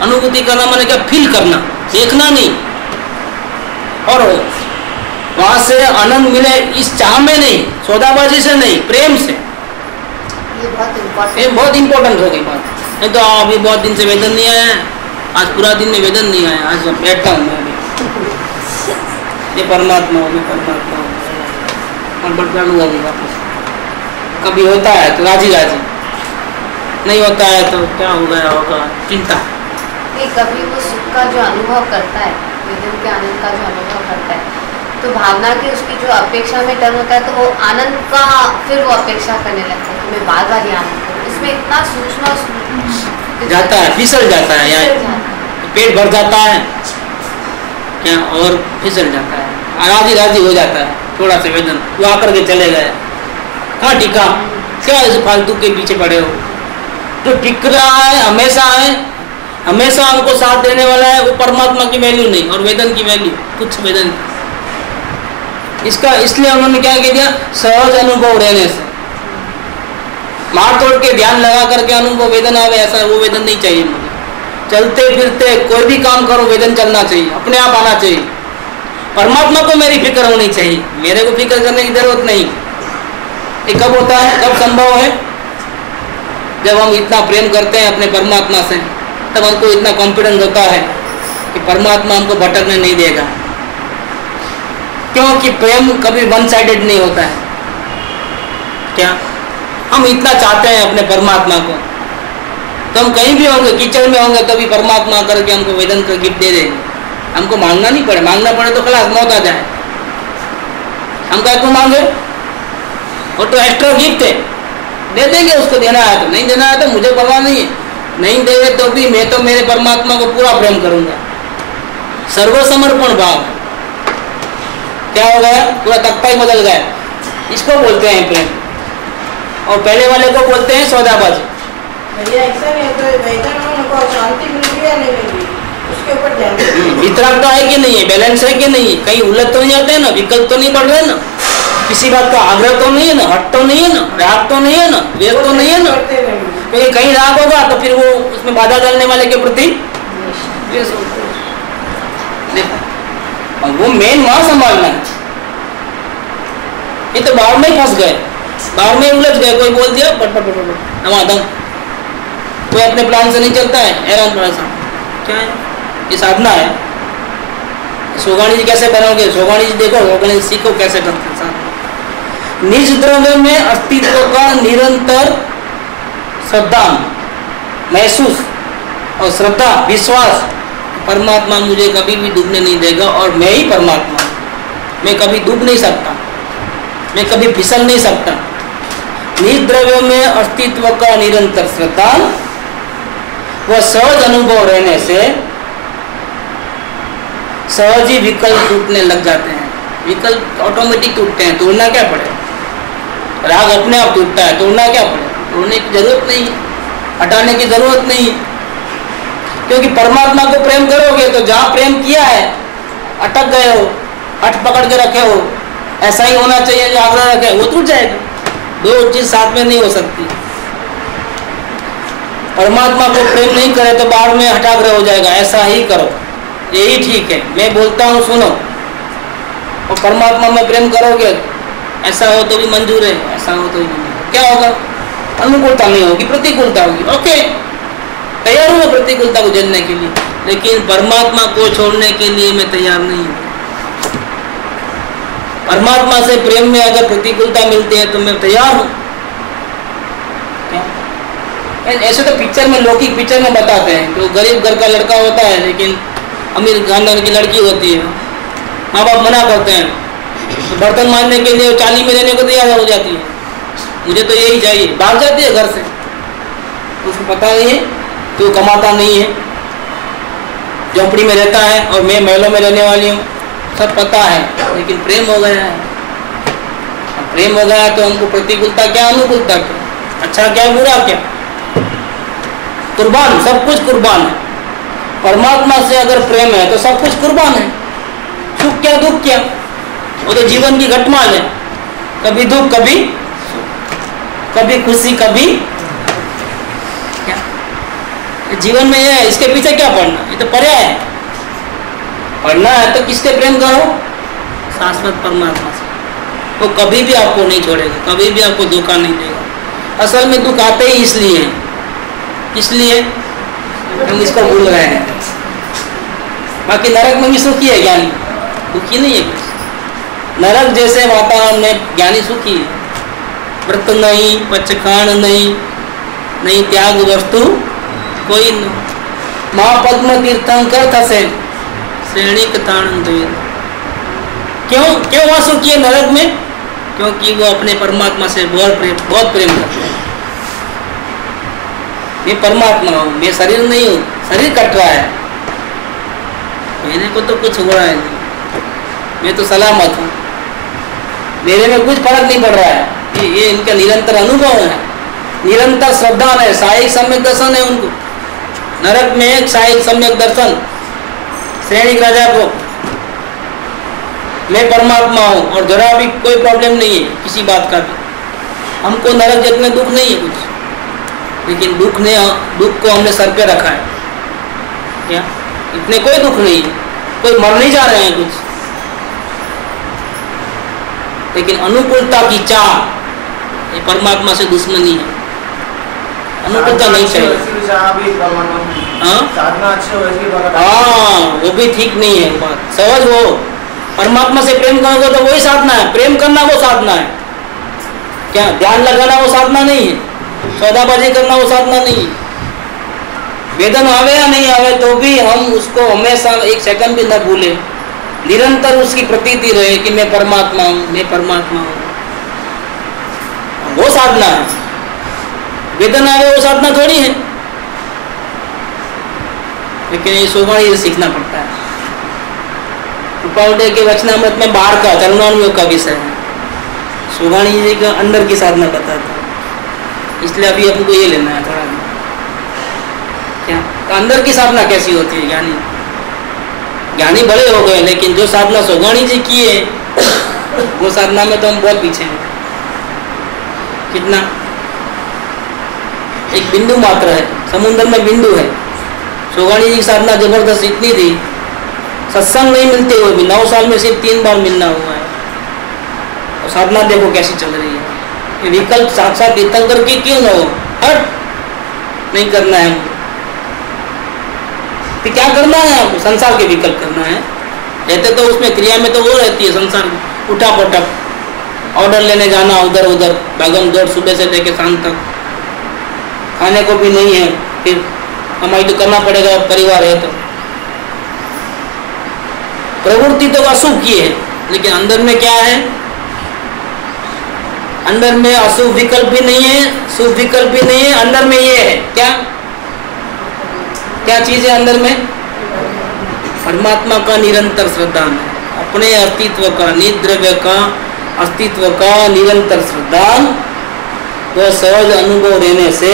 अनुभूति करना माने क्या? फील करना, देखना नहीं। और वहां से आनंद मिले इस चाह में नहीं, सौदाबाजी से नहीं, प्रेम से। ये बहुत इंपॉर्टेंट हो गई बात। नहीं तो अभी बहुत दिन से वेदन नहीं आया है, आज पूरा दिन में वेदन नहीं आया, आज बैठा हूँ मैं अभी। ये परमात्मा हो, परमात्मा हो, और बढ़ लूँगा वापस। कभी होता है तो राजी राजी, नहीं होता है तो क्या हो गया होगा, चिंता। नहीं, कभी वो सुख का जो अनुभव करता है, वेदन के आनंद का जो अनुभव करता है, तो भावना की उसकी जो अपेक्षा में टर्न होता है, तो वो आनंद का फिर वो अपेक्षा करने लगता है, मैं बार बार ये आनंद करूँ। इसमें इतना सूक्ष्म जाता है, फिसल जाता है यार, पेट भर जाता है क्या और फिसल जाता है, राजी राजी हो जाता है, थोड़ा सा वेदन वो आकर के चले गए, कहाँ टिका, क्या इस फालतू के पीछे पड़े हो। जो टिक रहा है हमेशा हमको साथ देने वाला है, वो परमात्मा की वैल्यू नहीं और वेदन की वैल्यू कुछ वेदन इसका, इसलिए उन्होंने क्या कह दिया, सहज अनुभव रहने से, मार तोड़ के ध्यान लगा करके अनुभव वेदन आवे ऐसा वो वेदन नहीं चाहिए मुझे। चलते फिरते कोई भी काम करो वेदन चलना चाहिए, अपने आप आना चाहिए। परमात्मा को मेरी फिक्र होनी चाहिए, मेरे को फिक्र करने की जरूरत नहीं। ये कब होता है, कब संभव है, जब हम इतना प्रेम करते हैं अपने परमात्मा से, तब हमको इतना कॉन्फिडेंस होता है कि परमात्मा हमको भटकने नहीं देगा, क्योंकि प्रेम कभी वन साइडेड नहीं होता है। क्या हम इतना चाहते हैं अपने परमात्मा को, तो हम कहीं भी होंगे, कीचड़ में होंगे, तभी परमात्मा करके हमको वेदन का गिफ्ट दे देंगे। हमको मांगना नहीं पड़े, मांगना पड़े तो खलास मौत आ जाए, हम क्या क्यों मांगे, वो तो एक्स्ट्रा गिफ्ट है, दे देंगे, उसको देना है तो, नहीं देना है तो मुझे परवाह नहीं है, नहीं देवे तो भी मैं तो मेरे परमात्मा को पूरा प्रेम करूंगा, सर्वसमर्पण भाव। क्या हो गया, पूरा तख्ता ही बदल गया, इसको बोलते हैं प्रेम, और पहले वाले को बोलते हैं सौदाबाजी। भैया ऐसा नहीं होता है, वेदन उनको शांति मिल रही है नहीं मिल रही, उसके ऊपर ध्यान वितरागता है कि नहीं है, बैलेंस है कि नहीं है, कहीं उलझ तो नहीं जाते हैं ना, विकल्प तो नहीं बढ़ रहे ना, किसी बात का आग्रह तो नहीं है ना, हट तो नहीं है ना, राग तो नहीं है ना, वेद तो नहीं है ना, क्योंकि कहीं राग होगा तो फिर वो उसमें बाधा डालने वाले के प्रति वो मेन वहां संभालना है। ये तो बाहर में ही फंस गए, बाहर में ही उलझ गए, कोई बोल दिया पट पट पट दम, कोई अपने प्लान से नहीं चलता है, हैरान परेशान। क्या है ये, साधना है। सोगाणी जी कैसे बनोगे, सोगाणी जी देखो, सोगाणी जी सीखो कैसे करते हैं साधना। निज द्रव्य में अस्तित्व का निरंतर श्रद्धा महसूस और श्रद्धा विश्वास, परमात्मा मुझे कभी भी डूबने नहीं देगा और मैं ही परमात्मा, मैं कभी डूब नहीं सकता, मैं कभी फिसल नहीं सकता। निज द्रव्य में अस्तित्व का निरंतर श्रद्धा व सहज अनुभव रहने से सहज ही विकल्प टूटने लग जाते हैं, विकल्प ऑटोमेटिक टूटते हैं, तोड़ना क्या पड़े, राग अपने आप टूटता है, तोड़ना क्या पड़े, तोड़ने की जरूरत नहीं है, हटाने की जरूरत नहीं है, क्योंकि परमात्मा को प्रेम करोगे तो जहाँ प्रेम किया है अटक गए हो, हट पकड़ के रखे हो, ऐसा ही होना चाहिए जो आग्रह रखे, वो टूट जाएगा। दो चीज साथ में नहीं हो सकती। परमात्मा को प्रेम नहीं करे तो बाहर में हठाग्रह हो जाएगा, ऐसा ही करो, यही ठीक है, मैं बोलता हूँ सुनो, और परमात्मा में प्रेम करोगे, ऐसा हो तो भी मंजूर है, ऐसा हो तो भी मंजूर। क्या होगा, अनुकूलता नहीं होगी, प्रतिकूलता होगी, ओके तैयार हूँ मैं प्रतिकूलता को झेलने के लिए, लेकिन परमात्मा को छोड़ने के लिए मैं तैयार नहीं हूँ। परमात्मा से प्रेम में अगर प्रतिकूलता मिलती है तो मैं तैयार हूँ। ऐसे तो पिक्चर में, लौकिक पिक्चर में बताते हैं, तो गरीब घर का लड़का होता है लेकिन अमीर खानदान की लड़की होती है, माँ बाप मना करते हैं, तो बर्तन मारने के लिए 40 में रहने को तैयार हो जाती है, मुझे तो यही चाहिए, भाग जाती है घर से, उसको पता नहीं है तो कमाता नहीं है, झोपड़ी में रहता है और मैं महलों में रहने वाली हूँ, सब पता है, लेकिन प्रेम हो गया है। प्रेम हो गया तो हमको प्रतिकूलता क्या अनुकूलता क्या, अच्छा क्या बुरा क्या, कुर्बान, सब कुछ कुर्बान है। परमात्मा से अगर प्रेम है तो सब कुछ कुर्बान है, सुख क्या दुख क्या, वो तो जीवन की घटमाल है, कभी दुख कभी कभी खुशी कभी क्या, जीवन में है, इसके पीछे क्या पढ़ना, ये तो पर्याय है। पढ़ना है तो किससे प्रेम करो, शाश्वत परमात्मा से, वो कभी भी आपको नहीं छोड़ेगा, कभी भी आपको धोखा नहीं देगा। असल में दुख आते ही इसलिए हम इसको भूल रहे हैं, बाकी नरक में भी सुखी है ज्ञानी, दुखी नहीं है कुछ। नरक जैसे वातावरण में ज्ञानी सुखी है, व्रत नहीं, पचखाण नहीं, नहीं त्याग वस्तु कोई नहीं, महापद्म तीर्थंकर थसे श्रेणी कथानंद। क्यों वासु किए नरक में? क्योंकि वो अपने परमात्मा से बहुत प्रेम करते हैं। मैं परमात्मा हूँ, मैं शरीर नहीं हूँ, शरीर कट रहा है, मेरे को तो कुछ हो रहा है नहीं, मैं तो सलामत हूँ, मेरे में कुछ फर्क नहीं पड़ रहा है। ये इनका निरंतर अनुभव है, निरंतर श्रद्धा है, साहिक सम्यक दर्शन है उनको। नरक में एक साहिक सम्यक दर्शन, श्रेणी राजा को मैं परमात्मा हूँ और जरा भी कोई प्रॉब्लम नहीं है किसी बात का भी। हमको नरक जगत में दुख नहीं है कुछ, लेकिन दुख को हमने सर पे रखा है। क्या इतने कोई दुख नहीं है, कोई मर नहीं जा रहे हैं कुछ, लेकिन अनुकूलता की चाह ये परमात्मा से दुश्मनी है। अनुकूलता नहीं चाहिए। हाँ, वो भी ठीक नहीं है बात। सहज हो, परमात्मा से प्रेम करोगे तो वही साधना है। प्रेम करना वो साधना है। क्या ध्यान लगाना वो साधना नहीं है, सौदाबाजी करना वो साधना नहीं है। वेदन आवे या नहीं आवे तो भी हम उसको हमेशा एक सेकंड भी न भूले, निरंतर उसकी प्रतीति रहे कि मैं परमात्मा हूँ, मैं परमात्मा हूँ, वो साधना है। वेदन आवे वो साधना थोड़ी है। लेकिन ये सोगाणी सीखना पड़ता है। कृपावटे के वचनामृत में बाहर का चरणानुयोग का विषय है, सोगाणी जी का अंदर की साधना बताता है। इसलिए अभी आपको ये लेना है थोड़ा क्या तो अंदर की साधना कैसी होती है। ज्ञानी बड़े हो गए, लेकिन जो साधना सोगाणी जी की है वो साधना में तो हम बहुत पीछे हैं। कितना एक बिंदु मात्र है, समुद्र में बिंदु है। सोगाणी जी की साधना जबरदस्त इतनी थी, सत्संग नहीं मिलते हुए भी 9 साल में सिर्फ 3 बार मिलना हुआ है। और साधना देखो कैसी चल रही है। विकल्प साक्षात तीर्थंकर की क्यों न हो, हट नहीं करना है हमको। तो क्या करना है आपको? संसार के विकल्प करना है। रहते तो उसमें क्रिया में तो वो रहती है संसार उठा पटक, ऑर्डर लेने जाना उधर उधर, भागम दौड़ सुबह से लेकर शाम तक, खाने को भी नहीं है, फिर कमाई तो करना पड़ेगा, परिवार है तो। प्रवृत्ति तो अशुभ की है, लेकिन अंदर में क्या है? अंदर में अशुभ विकल्प भी नहीं है, शुभ विकल्प भी नहीं है। अंदर में ये है क्या? क्या चीज है अंदर में? परमात्मा का निरंतर श्रद्धा में, अपने अस्तित्व का, निद्रव्य का अस्तित्व का निरंतर श्रद्धा। वह सहज अनुभव रहने से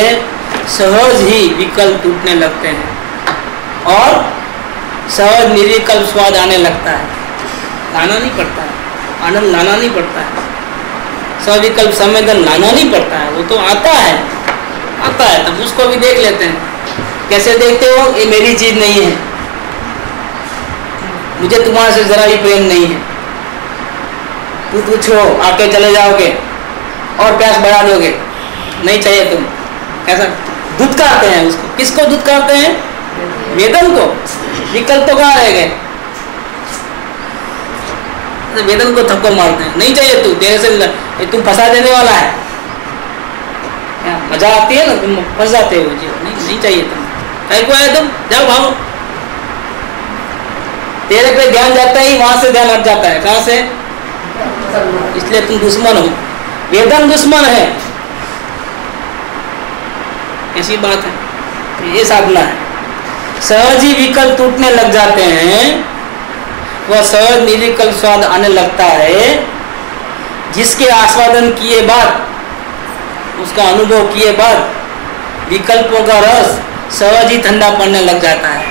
सहज ही विकल्प टूटने लगते हैं और सहज निर्विकल्प स्वाद आने लगता है। लाना नहीं पड़ता है, आनंद लाना नहीं पड़ता है, सविकल्प संवेदन लाना नहीं पड़ता है, वो तो आता है। तब उसको भी देख लेते हैं। कैसे देखते हो? ये मेरी चीज नहीं है, मुझे तुम्हारे से जरा भी प्रेम नहीं है। तू पूछो आके चले जाओगे और प्यास बढ़ा दोगे, नहीं चाहिए तुम। कैसा धुतकारते हैं उसको? किसको धुतकारते हैं? वेदन को। विकल्प तो कहाँ रह गए? वेदन को थप्पड़ मारते हैं, नहीं चाहिए तू, तेरे से तुम फंसा देने वाला है। क्या मजा आती है ना, तुम फंस जाते हो जी। नहीं चाहिए तुम, कहीं को आए तुम, जाओ भागो। तेरे पे ध्यान जाता ही वहां से ध्यान हट जाता है। कहां से? इसलिए तुम दुश्मन हो, वेदन दुश्मन है। ऐसी बात है, ये साधना है। सहज ही विकल्प टूटने लग जाते हैं, वह सहज निर्विकल्प स्वाद आने लगता है, जिसके आस्वादन किए बाद, उसका अनुभव किए बाद विकल्पों का रस सहज ही ठंडा पड़ने लग जाता है।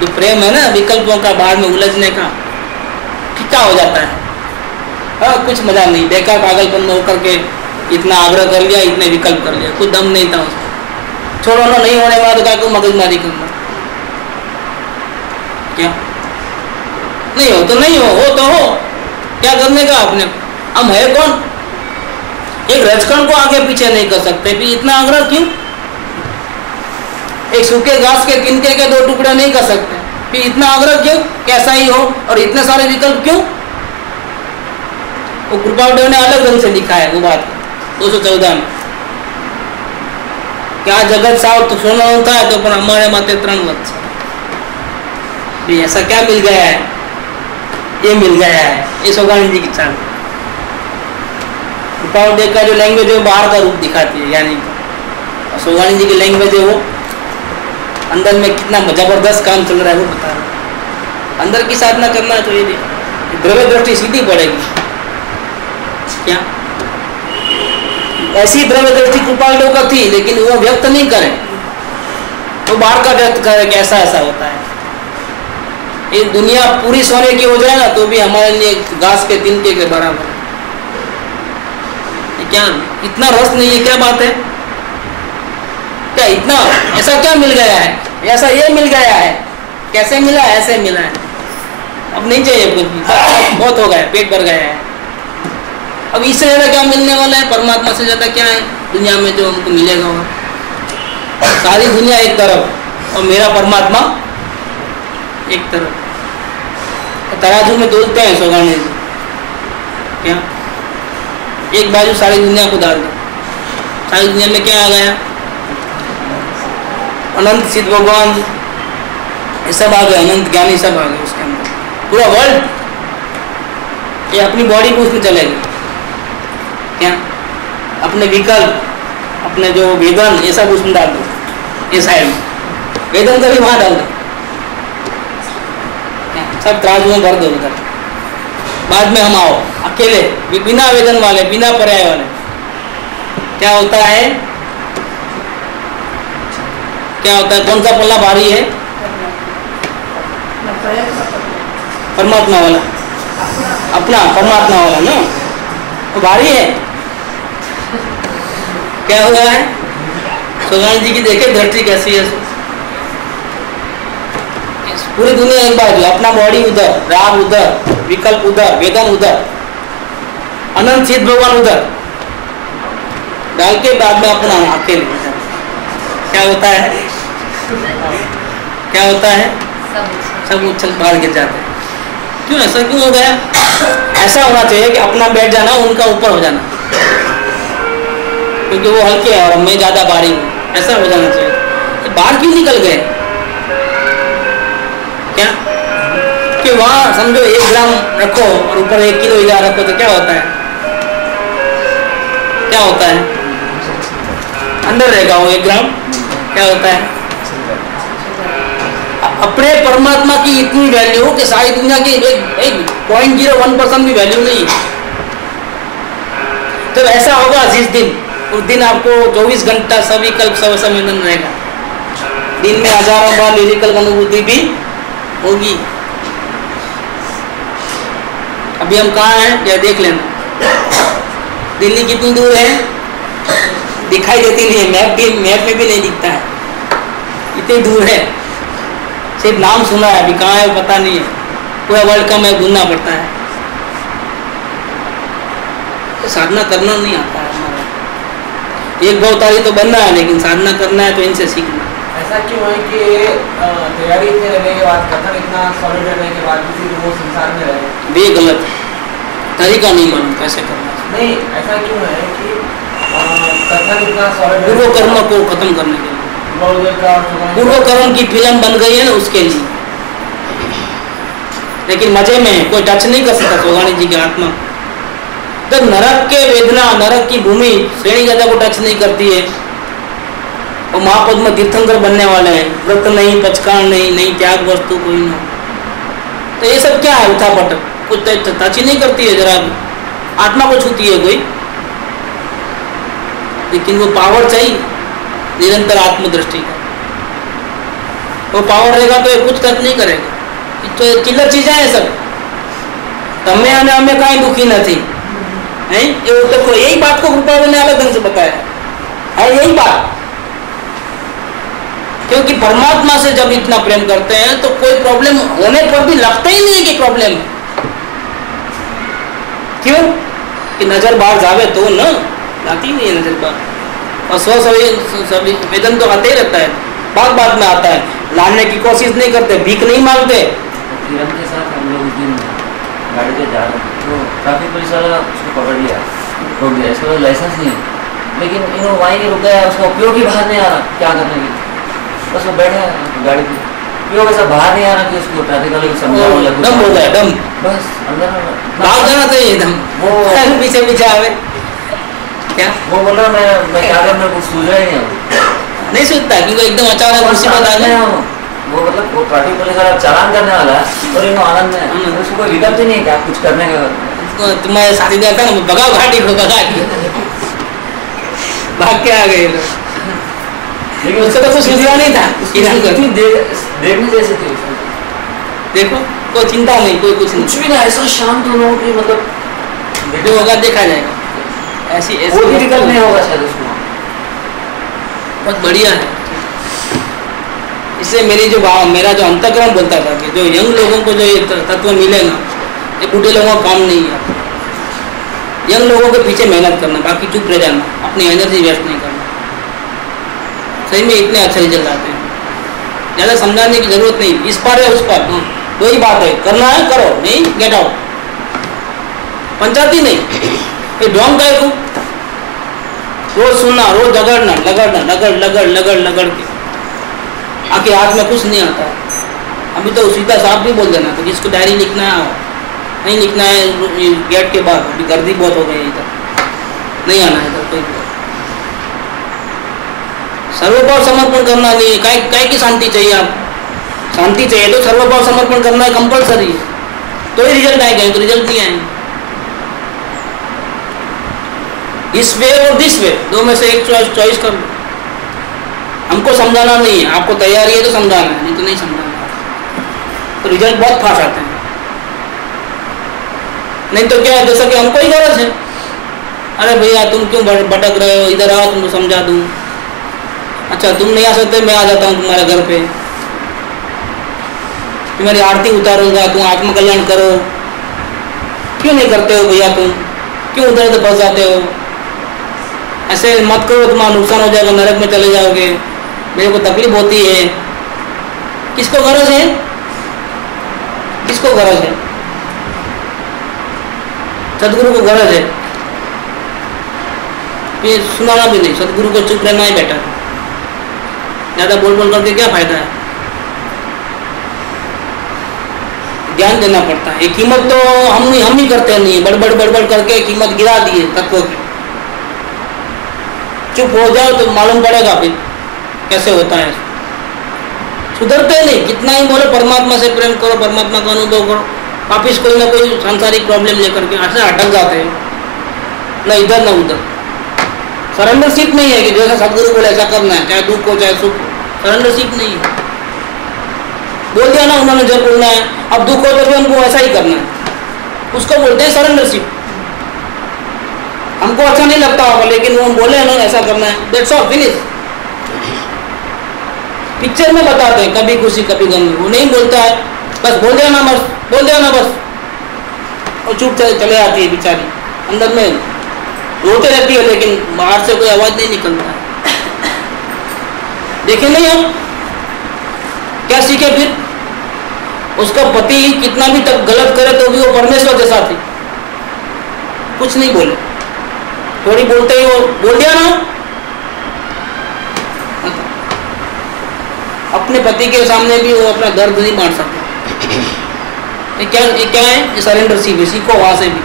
जो प्रेम है ना विकल्पों का, बाद में उलझने का, फीका हो जाता है। हाँ, कुछ मजा नहीं, बेकार पागलपन होकर के इतना आग्रह कर लिया, इतने विकल्प कर लिया, कुछ दम नहीं था उसमें। छोड़ो ना, नहीं होने वाला तो क्या को मगजमारी करना। क्या नहीं हो तो नहीं हो तो हो, क्या करने का आपने? हम है कौन? एक रजकण को आगे पीछे नहीं कर सकते, भी इतना आग्रह क्यों? एक सूखे घास के किनके के 2 टुकड़े नहीं कर सकते, भी इतना आग्रह क्यों? कैसा ही हो और इतने सारे विकल्प क्यों? वो कृपादेव ने अलग ढंग से लिखा है वो बात 214 में। क्या जगत साव तो सोना होता है तो पर हमारे माते 3 वर्ष भी ऐसा क्या मिल गया है, ये मिल गया है, ये सोगानंद जी की चाल। कृपावंत का जो लैंग्वेज है वो बाहर का रूप दिखाती है, यानी और सोगानंद जी की लैंग्वेज है वो अंदर में कितना जबरदस्त काम चल रहा है वो बता रहा है। अंदर की साधना करना है तो ये द्रव्य दृष्टि सीधी पड़ेगी क्या? ऐसी द्रव्य दृष्टि कृपालुओं का थी, लेकिन वो व्यक्त नहीं करे, वो बाहर का व्यक्त करे कि ऐसा ऐसा होता है। ये दुनिया पूरी सोने की हो जाए ना तो भी हमारे लिए घास के तिनके के बराबर है। क्या इतना रस नहीं है? क्या बात है? क्या इतना ऐसा क्या मिल गया है? ऐसा ये मिल गया है। कैसे मिला? ऐसे मिला है। अब नहीं चाहिए कुछ भी, बहुत हो गया, पेट भर गया है। अब इससे ज्यादा क्या मिलने वाला है? परमात्मा से ज्यादा क्या है दुनिया में जो हमको मिलेगा? वो सारी दुनिया एक तरफ और मेरा परमात्मा एक तरफ। तराजू में तोलते हैं सोगाने क्या? एक बाजू सारी दुनिया को डाल दो, सारी दुनिया में क्या आ गया? अनंत सिद्ध भगवान ये सब आ गए, अनंत ज्ञानी सब आ गए उसके अंदर, पूरा वर्ल्ड। ये अपनी बॉडी को उसमें चलेगी क्या? अपने विकल्प, अपने जो वेदन, ये सब उसमें डाल दो, ये साइड में वेदन का भी वहाँ डाल दो, सब तराजू में भर दो उधर। बाद में हम आओ अकेले, बिना वेदन वाले, बिना पर्याय वाले। क्या होता है? क्या होता है? कौन सा पल्ला भारी है? परमात्मा वाला, अपना परमात्मा वाला ना, वो भारी है। क्या हुआ है? सोगानंद जी की देखे दृष्टि कैसी है? पूरी दुनिया एक बाजू, अपना बॉडी उधर, राग उधर, विकल्प उधर, वेदन उधर, अनंत सिद्ध भगवान उधर डाल के बाद में अपना अकेले। क्या होता है? क्या होता है? सब उछल बाहर गिर जाते हैं। क्यों? ऐसा क्यों हो गया? ऐसा होना चाहिए कि अपना बैठ जाना, उनका ऊपर हो जाना, क्योंकि वो हल्के हैं और मैं ज्यादा भारी हूँ, ऐसा हो जाना चाहिए। बाहर क्यों निकल गए? क्या कि वहां समझो 1 ग्राम रखो और ऊपर 1 किलो इला रखो तो क्या होता है? क्या होता है? अंदर रहेगा वो 1 ग्राम। क्या होता है? अपने परमात्मा की इतनी वैल्यू कि सारी दुनिया की 0.01% भी वैल्यू नहीं। तो ऐसा होगा जिस दिन, उस दिन आपको 24 घंटा सविकल्प सवसंवेदन रहेगा। दिन में हजारों बार लिरिकल अनुभूति भी होगी। अभी हम कहाँ हैं क्या देख लेना। दिल्ली कितनी दूर है? दिखाई देती नहीं है, मैप में भी नहीं दिखता है, इतनी दूर है। सिर्फ नाम सुना है, अभी कहाँ है पता नहीं है। पूरा वर्ल्ड का मैप ढूंढना पड़ता है। तो साधना करना नहीं आता है हमारा। एक भवतारी तो बनना है, लेकिन साधना करना है तो इनसे सीखना। ऐसा क्यों है कि तैयारी इतने रहने के बाद, कथन इतना सॉलिड रहने के बाद भी वो संसार में रहे? ये गलत तरीका नहीं मालूम कैसे करना। नहीं, ऐसा क्यों है कि कथन इतना सॉलिड, पूर्व कर्म को खत्म करने के लिए, पूर्व कर्म की फिल्म बन गई है ना उसके लिए। लेकिन मजे में कोई टच नहीं कर सकता सोगानंद जी की आत्मा। जब नरक के वेदना, नरक की भूमि श्रेणी गदा को टच नहीं करती है, और महापद में तीर्थंकर बनने वाले हैं, व्रत नहीं, पचकान नहीं, नहीं त्याग वस्तु कोई ना। तो ये सब क्या है? उठा पटक, कुछ टच ही नहीं करती है, जरा आत्मा को छूती है कोई। लेकिन वो पावर चाहिए निरंतर आत्मदृष्टि का। वो पावर रहेगा तो ये कुछ टच नहीं करेगा। तो चिल्लर चीजें हैं सब। तमें हमें कहीं दुखी न थी, नहीं? तो यही बात को कृपा ने अलग ढंग से बताया है, यही बात। क्योंकि परमात्मा से जब इतना प्रेम करते हैं तो कोई प्रॉब्लम होने पर भी लगता ही नहीं है कि प्रॉब्लम है। क्यों? कि नजर बाहर जावे तो न जाती नहीं है नजर बाहर। और सभी वेदन तो आते ही रहता है, बात में आता है। लाने की कोशिश नहीं करते, भीख नहीं मांगते। किरण के साथ हम लोग उस दिन गाड़ी पे जा रहे थे तो ट्रैफिक पुलिस वाला उसको पकड़ लिया, रोक दिया। इसका तो लाइसेंस नहीं है, लेकिन वहीं नहीं रुका है, उसका उपयोग ही बाहर नहीं आ रहा। क्या करने की, बस वो बैठा है गाड़ी पे। क्यों वैसा बाहर नहीं आ रहा कि उसको ट्रैफिक वाले को समझाओ वो लगो दम हो गया, दम बस अंदर भाग जाना चाहिए एकदम, वो पीछे पीछे आवे क्या वो बोल रहा मैं क्या कर, मेरे को सूझ रहा ही नहीं हूँ, नहीं सोचता क्योंकि एकदम अचानक मुसीबत आ गई। वो मतलब वो ट्रैफिक पुलिस वाला चालान करने वाला है और इनको आनंद है, उसको कोई विकल्प ही नहीं क्या कुछ करने का। तुम्हारे साथी था ना, भगाओ घाटी को, भगा के भाग के आ गए लोग, लेकिन उसका तो कुछ सुझाव नहीं था ईरान को। देखने जैसे थे उसको, देखो कोई चिंता नहीं, कोई कुछ कुछ नहीं, भी नहीं, ऐसा शांत होना कि मतलब जो होगा देखा जाएगा। ऐसी कोई भी विकल्प नहीं होगा शायद उसको। बहुत बढ़िया है। इससे मेरी जो मेरा जो अंतःकरण बोलता था कि जो यंग लोगों को जो ये तत्व मिले ना, ये बूढ़े लोगों का काम नहीं है। यंग लोगों के पीछे मेहनत करना, बाकी चुप रह जाना, अपनी एनर्जी वेस्ट नहीं करना, सही में इतने अच्छे रिजल्ट आते हैं। ज़्यादा समझाने की जरूरत नहीं, इस पार है उस पार, दो ही बात है, करना है करो, नहीं गेट आउट, पंचायती नहीं। ये ढोंग का है, रोज सुनना, रोज लगड़ना, लगड़ना, लगड़ के आके हाथ में कुछ नहीं आता। अभी तो सीधा साफ भी बोल देना, तो जिसको डायरी लिखना है नहीं लिखना है गेट के बाद, अभी गर्दी बहुत हो गई इधर, नहीं आना है इधर कोई। सर्वभाव समर्पण करना नहीं है, काय की शांति चाहिए, आप शांति चाहिए तो सर्वभाव समर्पण करना है कंपलसरी है, तो ही रिजल्ट आएगा, तो रिजल्ट नहीं आएंगे। इस वे और दिस वे, दो में से एक चॉइस कर लो। हमको समझाना नहीं है, आपको तैयारी है तो समझाना है, नहीं तो नहीं समझाना, तो रिजल्ट बहुत फास्ट आते हैं। नहीं तो क्या है, जैसा कि हमको ही गरज है, अरे भैया तुम क्यों भटक रहे हो, इधर आओ तुमको समझा दूँ। अच्छा तुम नहीं आ सकते, मैं आ जाता हूँ तुम्हारे घर पे, तुम्हारी आरती उतारूंगा, तुम आत्मकल्याण करो। क्यों नहीं करते हो भैया, तुम क्यों उधर उधर फंस जाते हो, ऐसे मत करो, तुम्हारा नुकसान हो जाएगा, नरक में चले जाओगे, मेरे को तकलीफ होती है। किसको गरज है, किसको गरज है? सदगुरु को गरज है, फिर सुनाना भी नहीं, सदगुरु को चुप रहना ही बेटर है। ज़्यादा बोल बोल करके क्या फायदा है, ध्यान देना पड़ता है। ये कीमत तो हम ही करते नहीं, बड़बड़ करके कीमत गिरा दिए तत्वों की। चुप हो जाओ तो मालूम पड़ेगा फिर कैसे होता है। सुधरते नहीं, कितना ही बोलो परमात्मा से प्रेम करो, परमात्मा का अनुभव करो, वापिस कोई ना कोई सांसारिक प्रॉब्लम लेकर के ऐसे अटक जाते हैं, न इधर न उधर। सरेंडरशिप नहीं है कि जैसा सदगुरु बोले ऐसा करना है, चाहे दुख हो चाहे सुख, सरेंडरशिप नहीं है। बोल दिया ना उन्होंने जब बोलना है, अब दुख हो तो भी हमको ऐसा ही करना है, उसको बोलते हैं सरेंडरशिप। हमको अच्छा नहीं लगता होगा लेकिन वो बोले ना ऐसा करना है, दैट्स ऑल, फिनिश। पिक्चर में बताते हैं कभी खुशी कभी गम, वो नहीं बोलता है, बस बोल दिया ना बस, बोल दिया ना बस, और चुप चले आती है बेचारी, अंदर में रोते रहती है लेकिन बाहर से कोई आवाज नहीं निकलता है। देखे नहीं हम क्या सीखे फिर, उसका पति कितना भी तक गलत करे तो भी वो परमेश्वर जैसा थी, कुछ नहीं बोले, थोड़ी बोलते ही वो बोल दिया ना। अपने पति के सामने भी वो अपना दर्द नहीं बांट सकते। ये क्या है, ये सरेंडरशिप है, सीखो वहां से भी।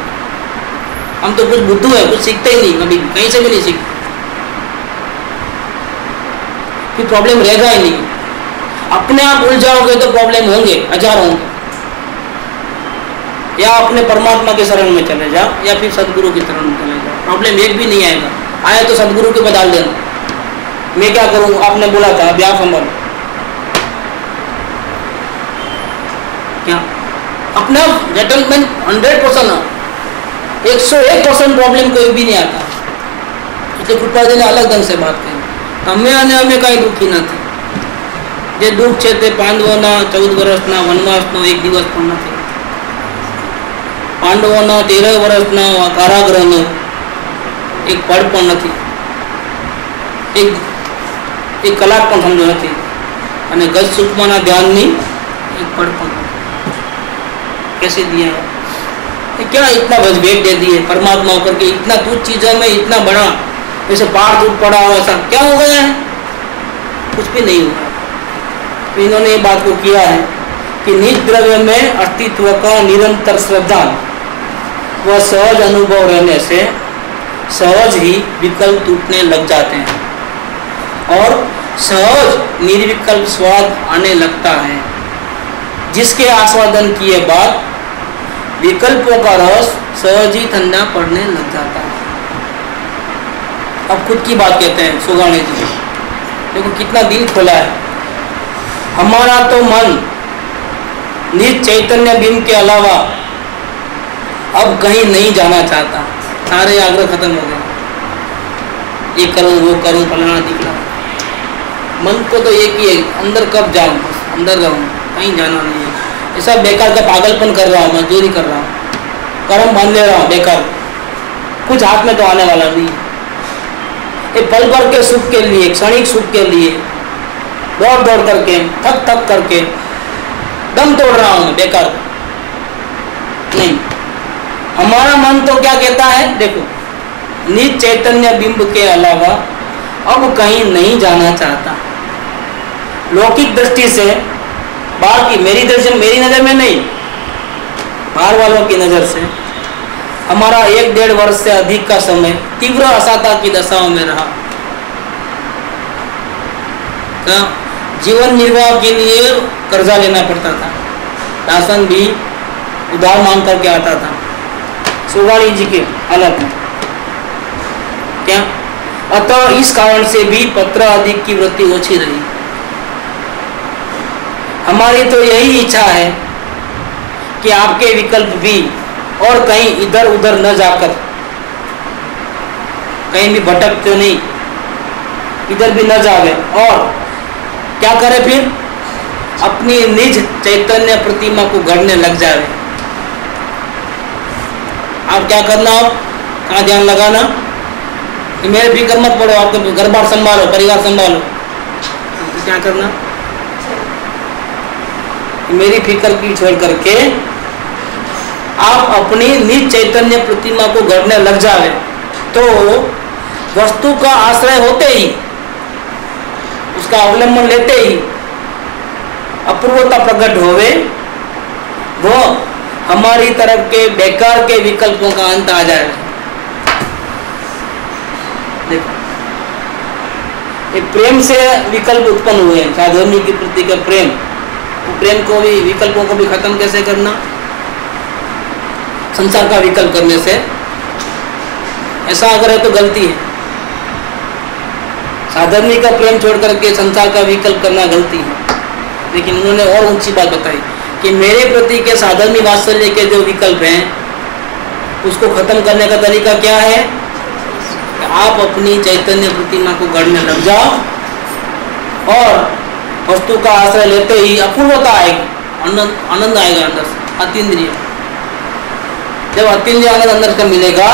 हम तो कुछ बुद्धू है, कुछ सीखते ही नहीं, कभी कहीं से भी नहीं सीखते, फिर प्रॉब्लम रहेगा ही नहीं। अपने आप उलझाओगे तो प्रॉब्लम होंगे, हजार होंगे। या अपने परमात्मा के शरण में चले जाओ या फिर सदगुरु की शरण में चले जाओ, प्रॉब्लम एक भी नहीं आएगा। आए तो सदगुरु के बदल देना, मैं क्या करूं, आपने बोला था अभी आप संभालो, क्या अपने सेटलमेंट 100%, 101% प्रॉब्लम कोई भी नहीं आता। એટલે કૃપાજી ને અલગ ઢંગ से बात કરી, તમે અને અમે કઈ દુઃખી નથી। જે દુઃખ છે તે પાંડવોના 14 વર્ષના વનવાસનો એક દિવસ પણ નથી, પાંડવોના 13 વર્ષના કારાગૃહનો એક પળ પણ નથી, એક કલાક પણ સમજો નથી, અને ગજ સુખમાના ધ્યાનની એક પળ પણ નથી। कैसे दिया है, क्या इतना भेद दे दिए परमात्मा होकर के, इतना तुच्छ चीजों में इतना बड़ा जैसे पहाड़ टूट पड़ा हो, ऐसा क्या हो गया है, कुछ भी नहीं हुआ। तो इन्होंने ये बात को किया है कि निज द्रव्य में अस्तित्व का निरंतर श्रद्धा व सहज अनुभव रहने से सहज ही विकल्प टूटने लग जाते हैं और सहज निर्विकल्प स्वाद आने लगता है, जिसके आस्वादन किए बाद विकल्पों का रस सहज ही ठंडा पड़ने लग जाता है। अब खुद की बात कहते हैं सुगाने जी, देखो कितना दिल खोला है। हमारा तो मन निज चैतन्य बिंब के अलावा अब कहीं नहीं जाना चाहता, सारे आग्रह खत्म हो गए, ये करूँ वो करूँ फलाना दिखला। मन को तो एक ही है, अंदर कब जाऊँ, बस अंदर रहूँ, कहीं जाना नहीं है। ऐसा बेकार का पागलपन कर रहा हूँ, मजदूरी कर रहा हूँ, कर्म बांध ले रहा हूँ बेकार, कुछ हाथ में तो आने वाला नहीं। ये पल भर के सुख के लिए, क्षणिक सुख के लिए दौड़ दौड़ करके, थक थक करके दम तोड़ रहा हूँ बेकार नहीं। हमारा मन तो क्या कहता है, देखो निज चैतन्य बिंब के अलावा अब कहीं नहीं जाना चाहता। लौकिक दृष्टि से बाहर की, मेरी दृष्टि, मेरी नज़र में नहीं, बाहर वालों की नज़र से हमारा 1-1.5 वर्ष से अधिक का समय तीव्र असाता की दशाओं में रहा। जीवन निर्वाह के लिए कर्जा लेना पड़ता था, राशन भी उधार मांग करके आता था। सुगाणी जी के हालत में क्या, अतः इस कारण से भी पत्र आदि की वृत्ति ओछी रही। हमारी तो यही इच्छा है कि आपके विकल्प भी और कहीं इधर उधर न जाकर, कहीं भी भटकते नहीं, इधर भी न जावे, और क्या करे फिर अपनी निज चैतन्य प्रतिमा को गढ़ने लग जावे। आप क्या करना हो, कहाँ ध्यान लगाना, मेरे फिक्र मत पड़ो, आपको घर बार संभालो, परिवार संभालो, तो क्या करना, मेरी फिक्र की छोड़ करके आप अपनी निज चैतन्य प्रतिमा को गढ़ने लग जावे, तो वस्तु का आश्रय होते ही, उसका अवलंबन लेते ही अपूर्वता प्रकट होवे, वो हमारी तरफ के बेकार के विकल्पों का अंत आ जाए। देखो ये प्रेम से विकल्प उत्पन्न हुए हैं, साधर्मी के प्रति का प्रेम, तो प्रेम को भी, विकल्पों को भी खत्म कैसे करना, संसार का विकल्प करने से। ऐसा अगर है तो गलती है, साधर्मी का प्रेम छोड़ करके संसार का विकल्प करना गलती है। लेकिन उन्होंने और ऊंची बात बताई कि मेरे प्रति के साधर्मी वात्सल्य के जो विकल्प हैं उसको खत्म करने का तरीका क्या है, कि आप अपनी चैतन्य प्रतिमा को गढ़ने लग जाओ और वस्तु का आश्रय लेते ही अपूर्वता आएगी, आनंद आएगा अंदर से, अतीन्द्रिय। जब अतीन्द्रिय आनंद अंदर से मिलेगा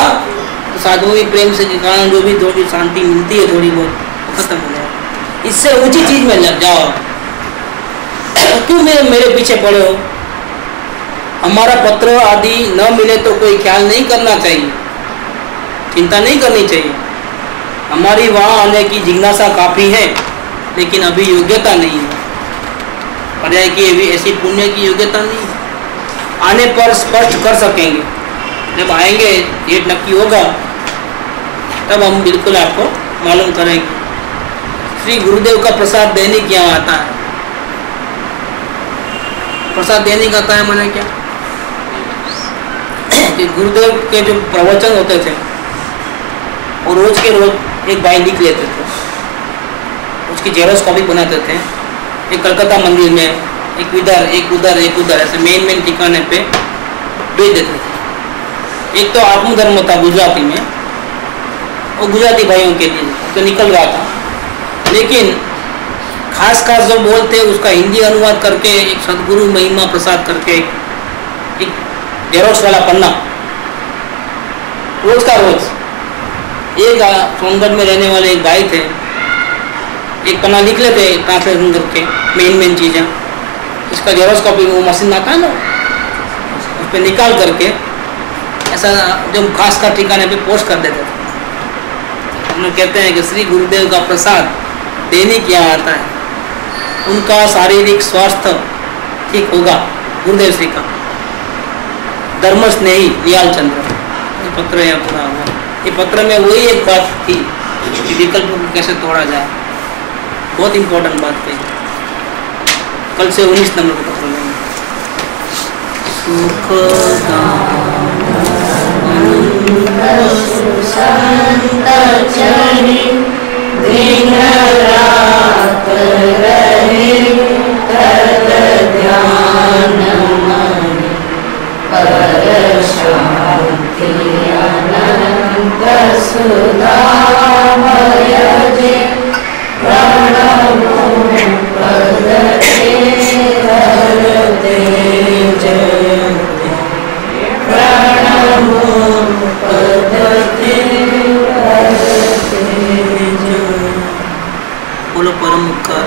तो साधुवी प्रेम से के कारण जो भी थोड़ी शांति मिलती है, थोड़ी बहुत खत्म हो जाए। इससे ऊंची चीज में लग जाओ, क्यों मेरे पीछे पड़े हो। हमारा पत्र आदि न मिले तो कोई ख्याल नहीं करना चाहिए, चिंता नहीं करनी चाहिए। हमारी वहाँ आने की जिज्ञासा काफ़ी है, लेकिन अभी योग्यता नहीं है, पर्याय की अभी ऐसी पुण्य की योग्यता नहीं है। आने पर स्पष्ट कर सकेंगे, जब आएंगे ये नक्की होगा तब हम बिल्कुल आपको मालूम करेंगे। श्री गुरुदेव का प्रसाद दैनिक यहाँ आता है। प्रसाद दैनिक आता है माने क्या, कि गुरुदेव के जो प्रवचन होते थे वो रोज के रोज एक भाई लिख लेते थे, उसकी जेरोस कॉपी बनाते थे, एक कलकत्ता मंदिर में, एक इधर एक उधर एक उधर, ऐसे मेन ठिकाने पे भेज देते थे। एक तो आत्मधर्म था गुजराती में, वो गुजराती भाइयों के लिए तो निकल रहा था, लेकिन खास जो बोल थे उसका हिंदी अनुवाद करके एक सदगुरु महिमा प्रसाद करके एक जेरोक्स वाला पन्ना रोज का रोज, एक सोनगढ़ में रहने वाले एक भाई थे, एक पन्ना लिख लेते ट्रांसलेशन करके मेन चीज़ें, इसका जेरोक्स कॉपी वो मशीन आता है ना, उस पर निकाल करके ऐसा जो खास का ठिकाने पे पोस्ट कर देते थे। हम लोग कहते हैं कि श्री गुरुदेव का प्रसाद दैनिक यहाँ आता है। उनका शारीरिक स्वास्थ्य ठीक होगा। गुरुदेव श्री का धर्म स्नेही नियाल चंद्र, ये पत्र यहाँ पूरा हुआ। ये पत्र में वही एक बात थी कि विकल्प को कैसे तोड़ा जाए, बहुत इम्पोर्टेंट बात कही। कल से 19 नंबर का पत्र लेंगे। बोलो परम उपकार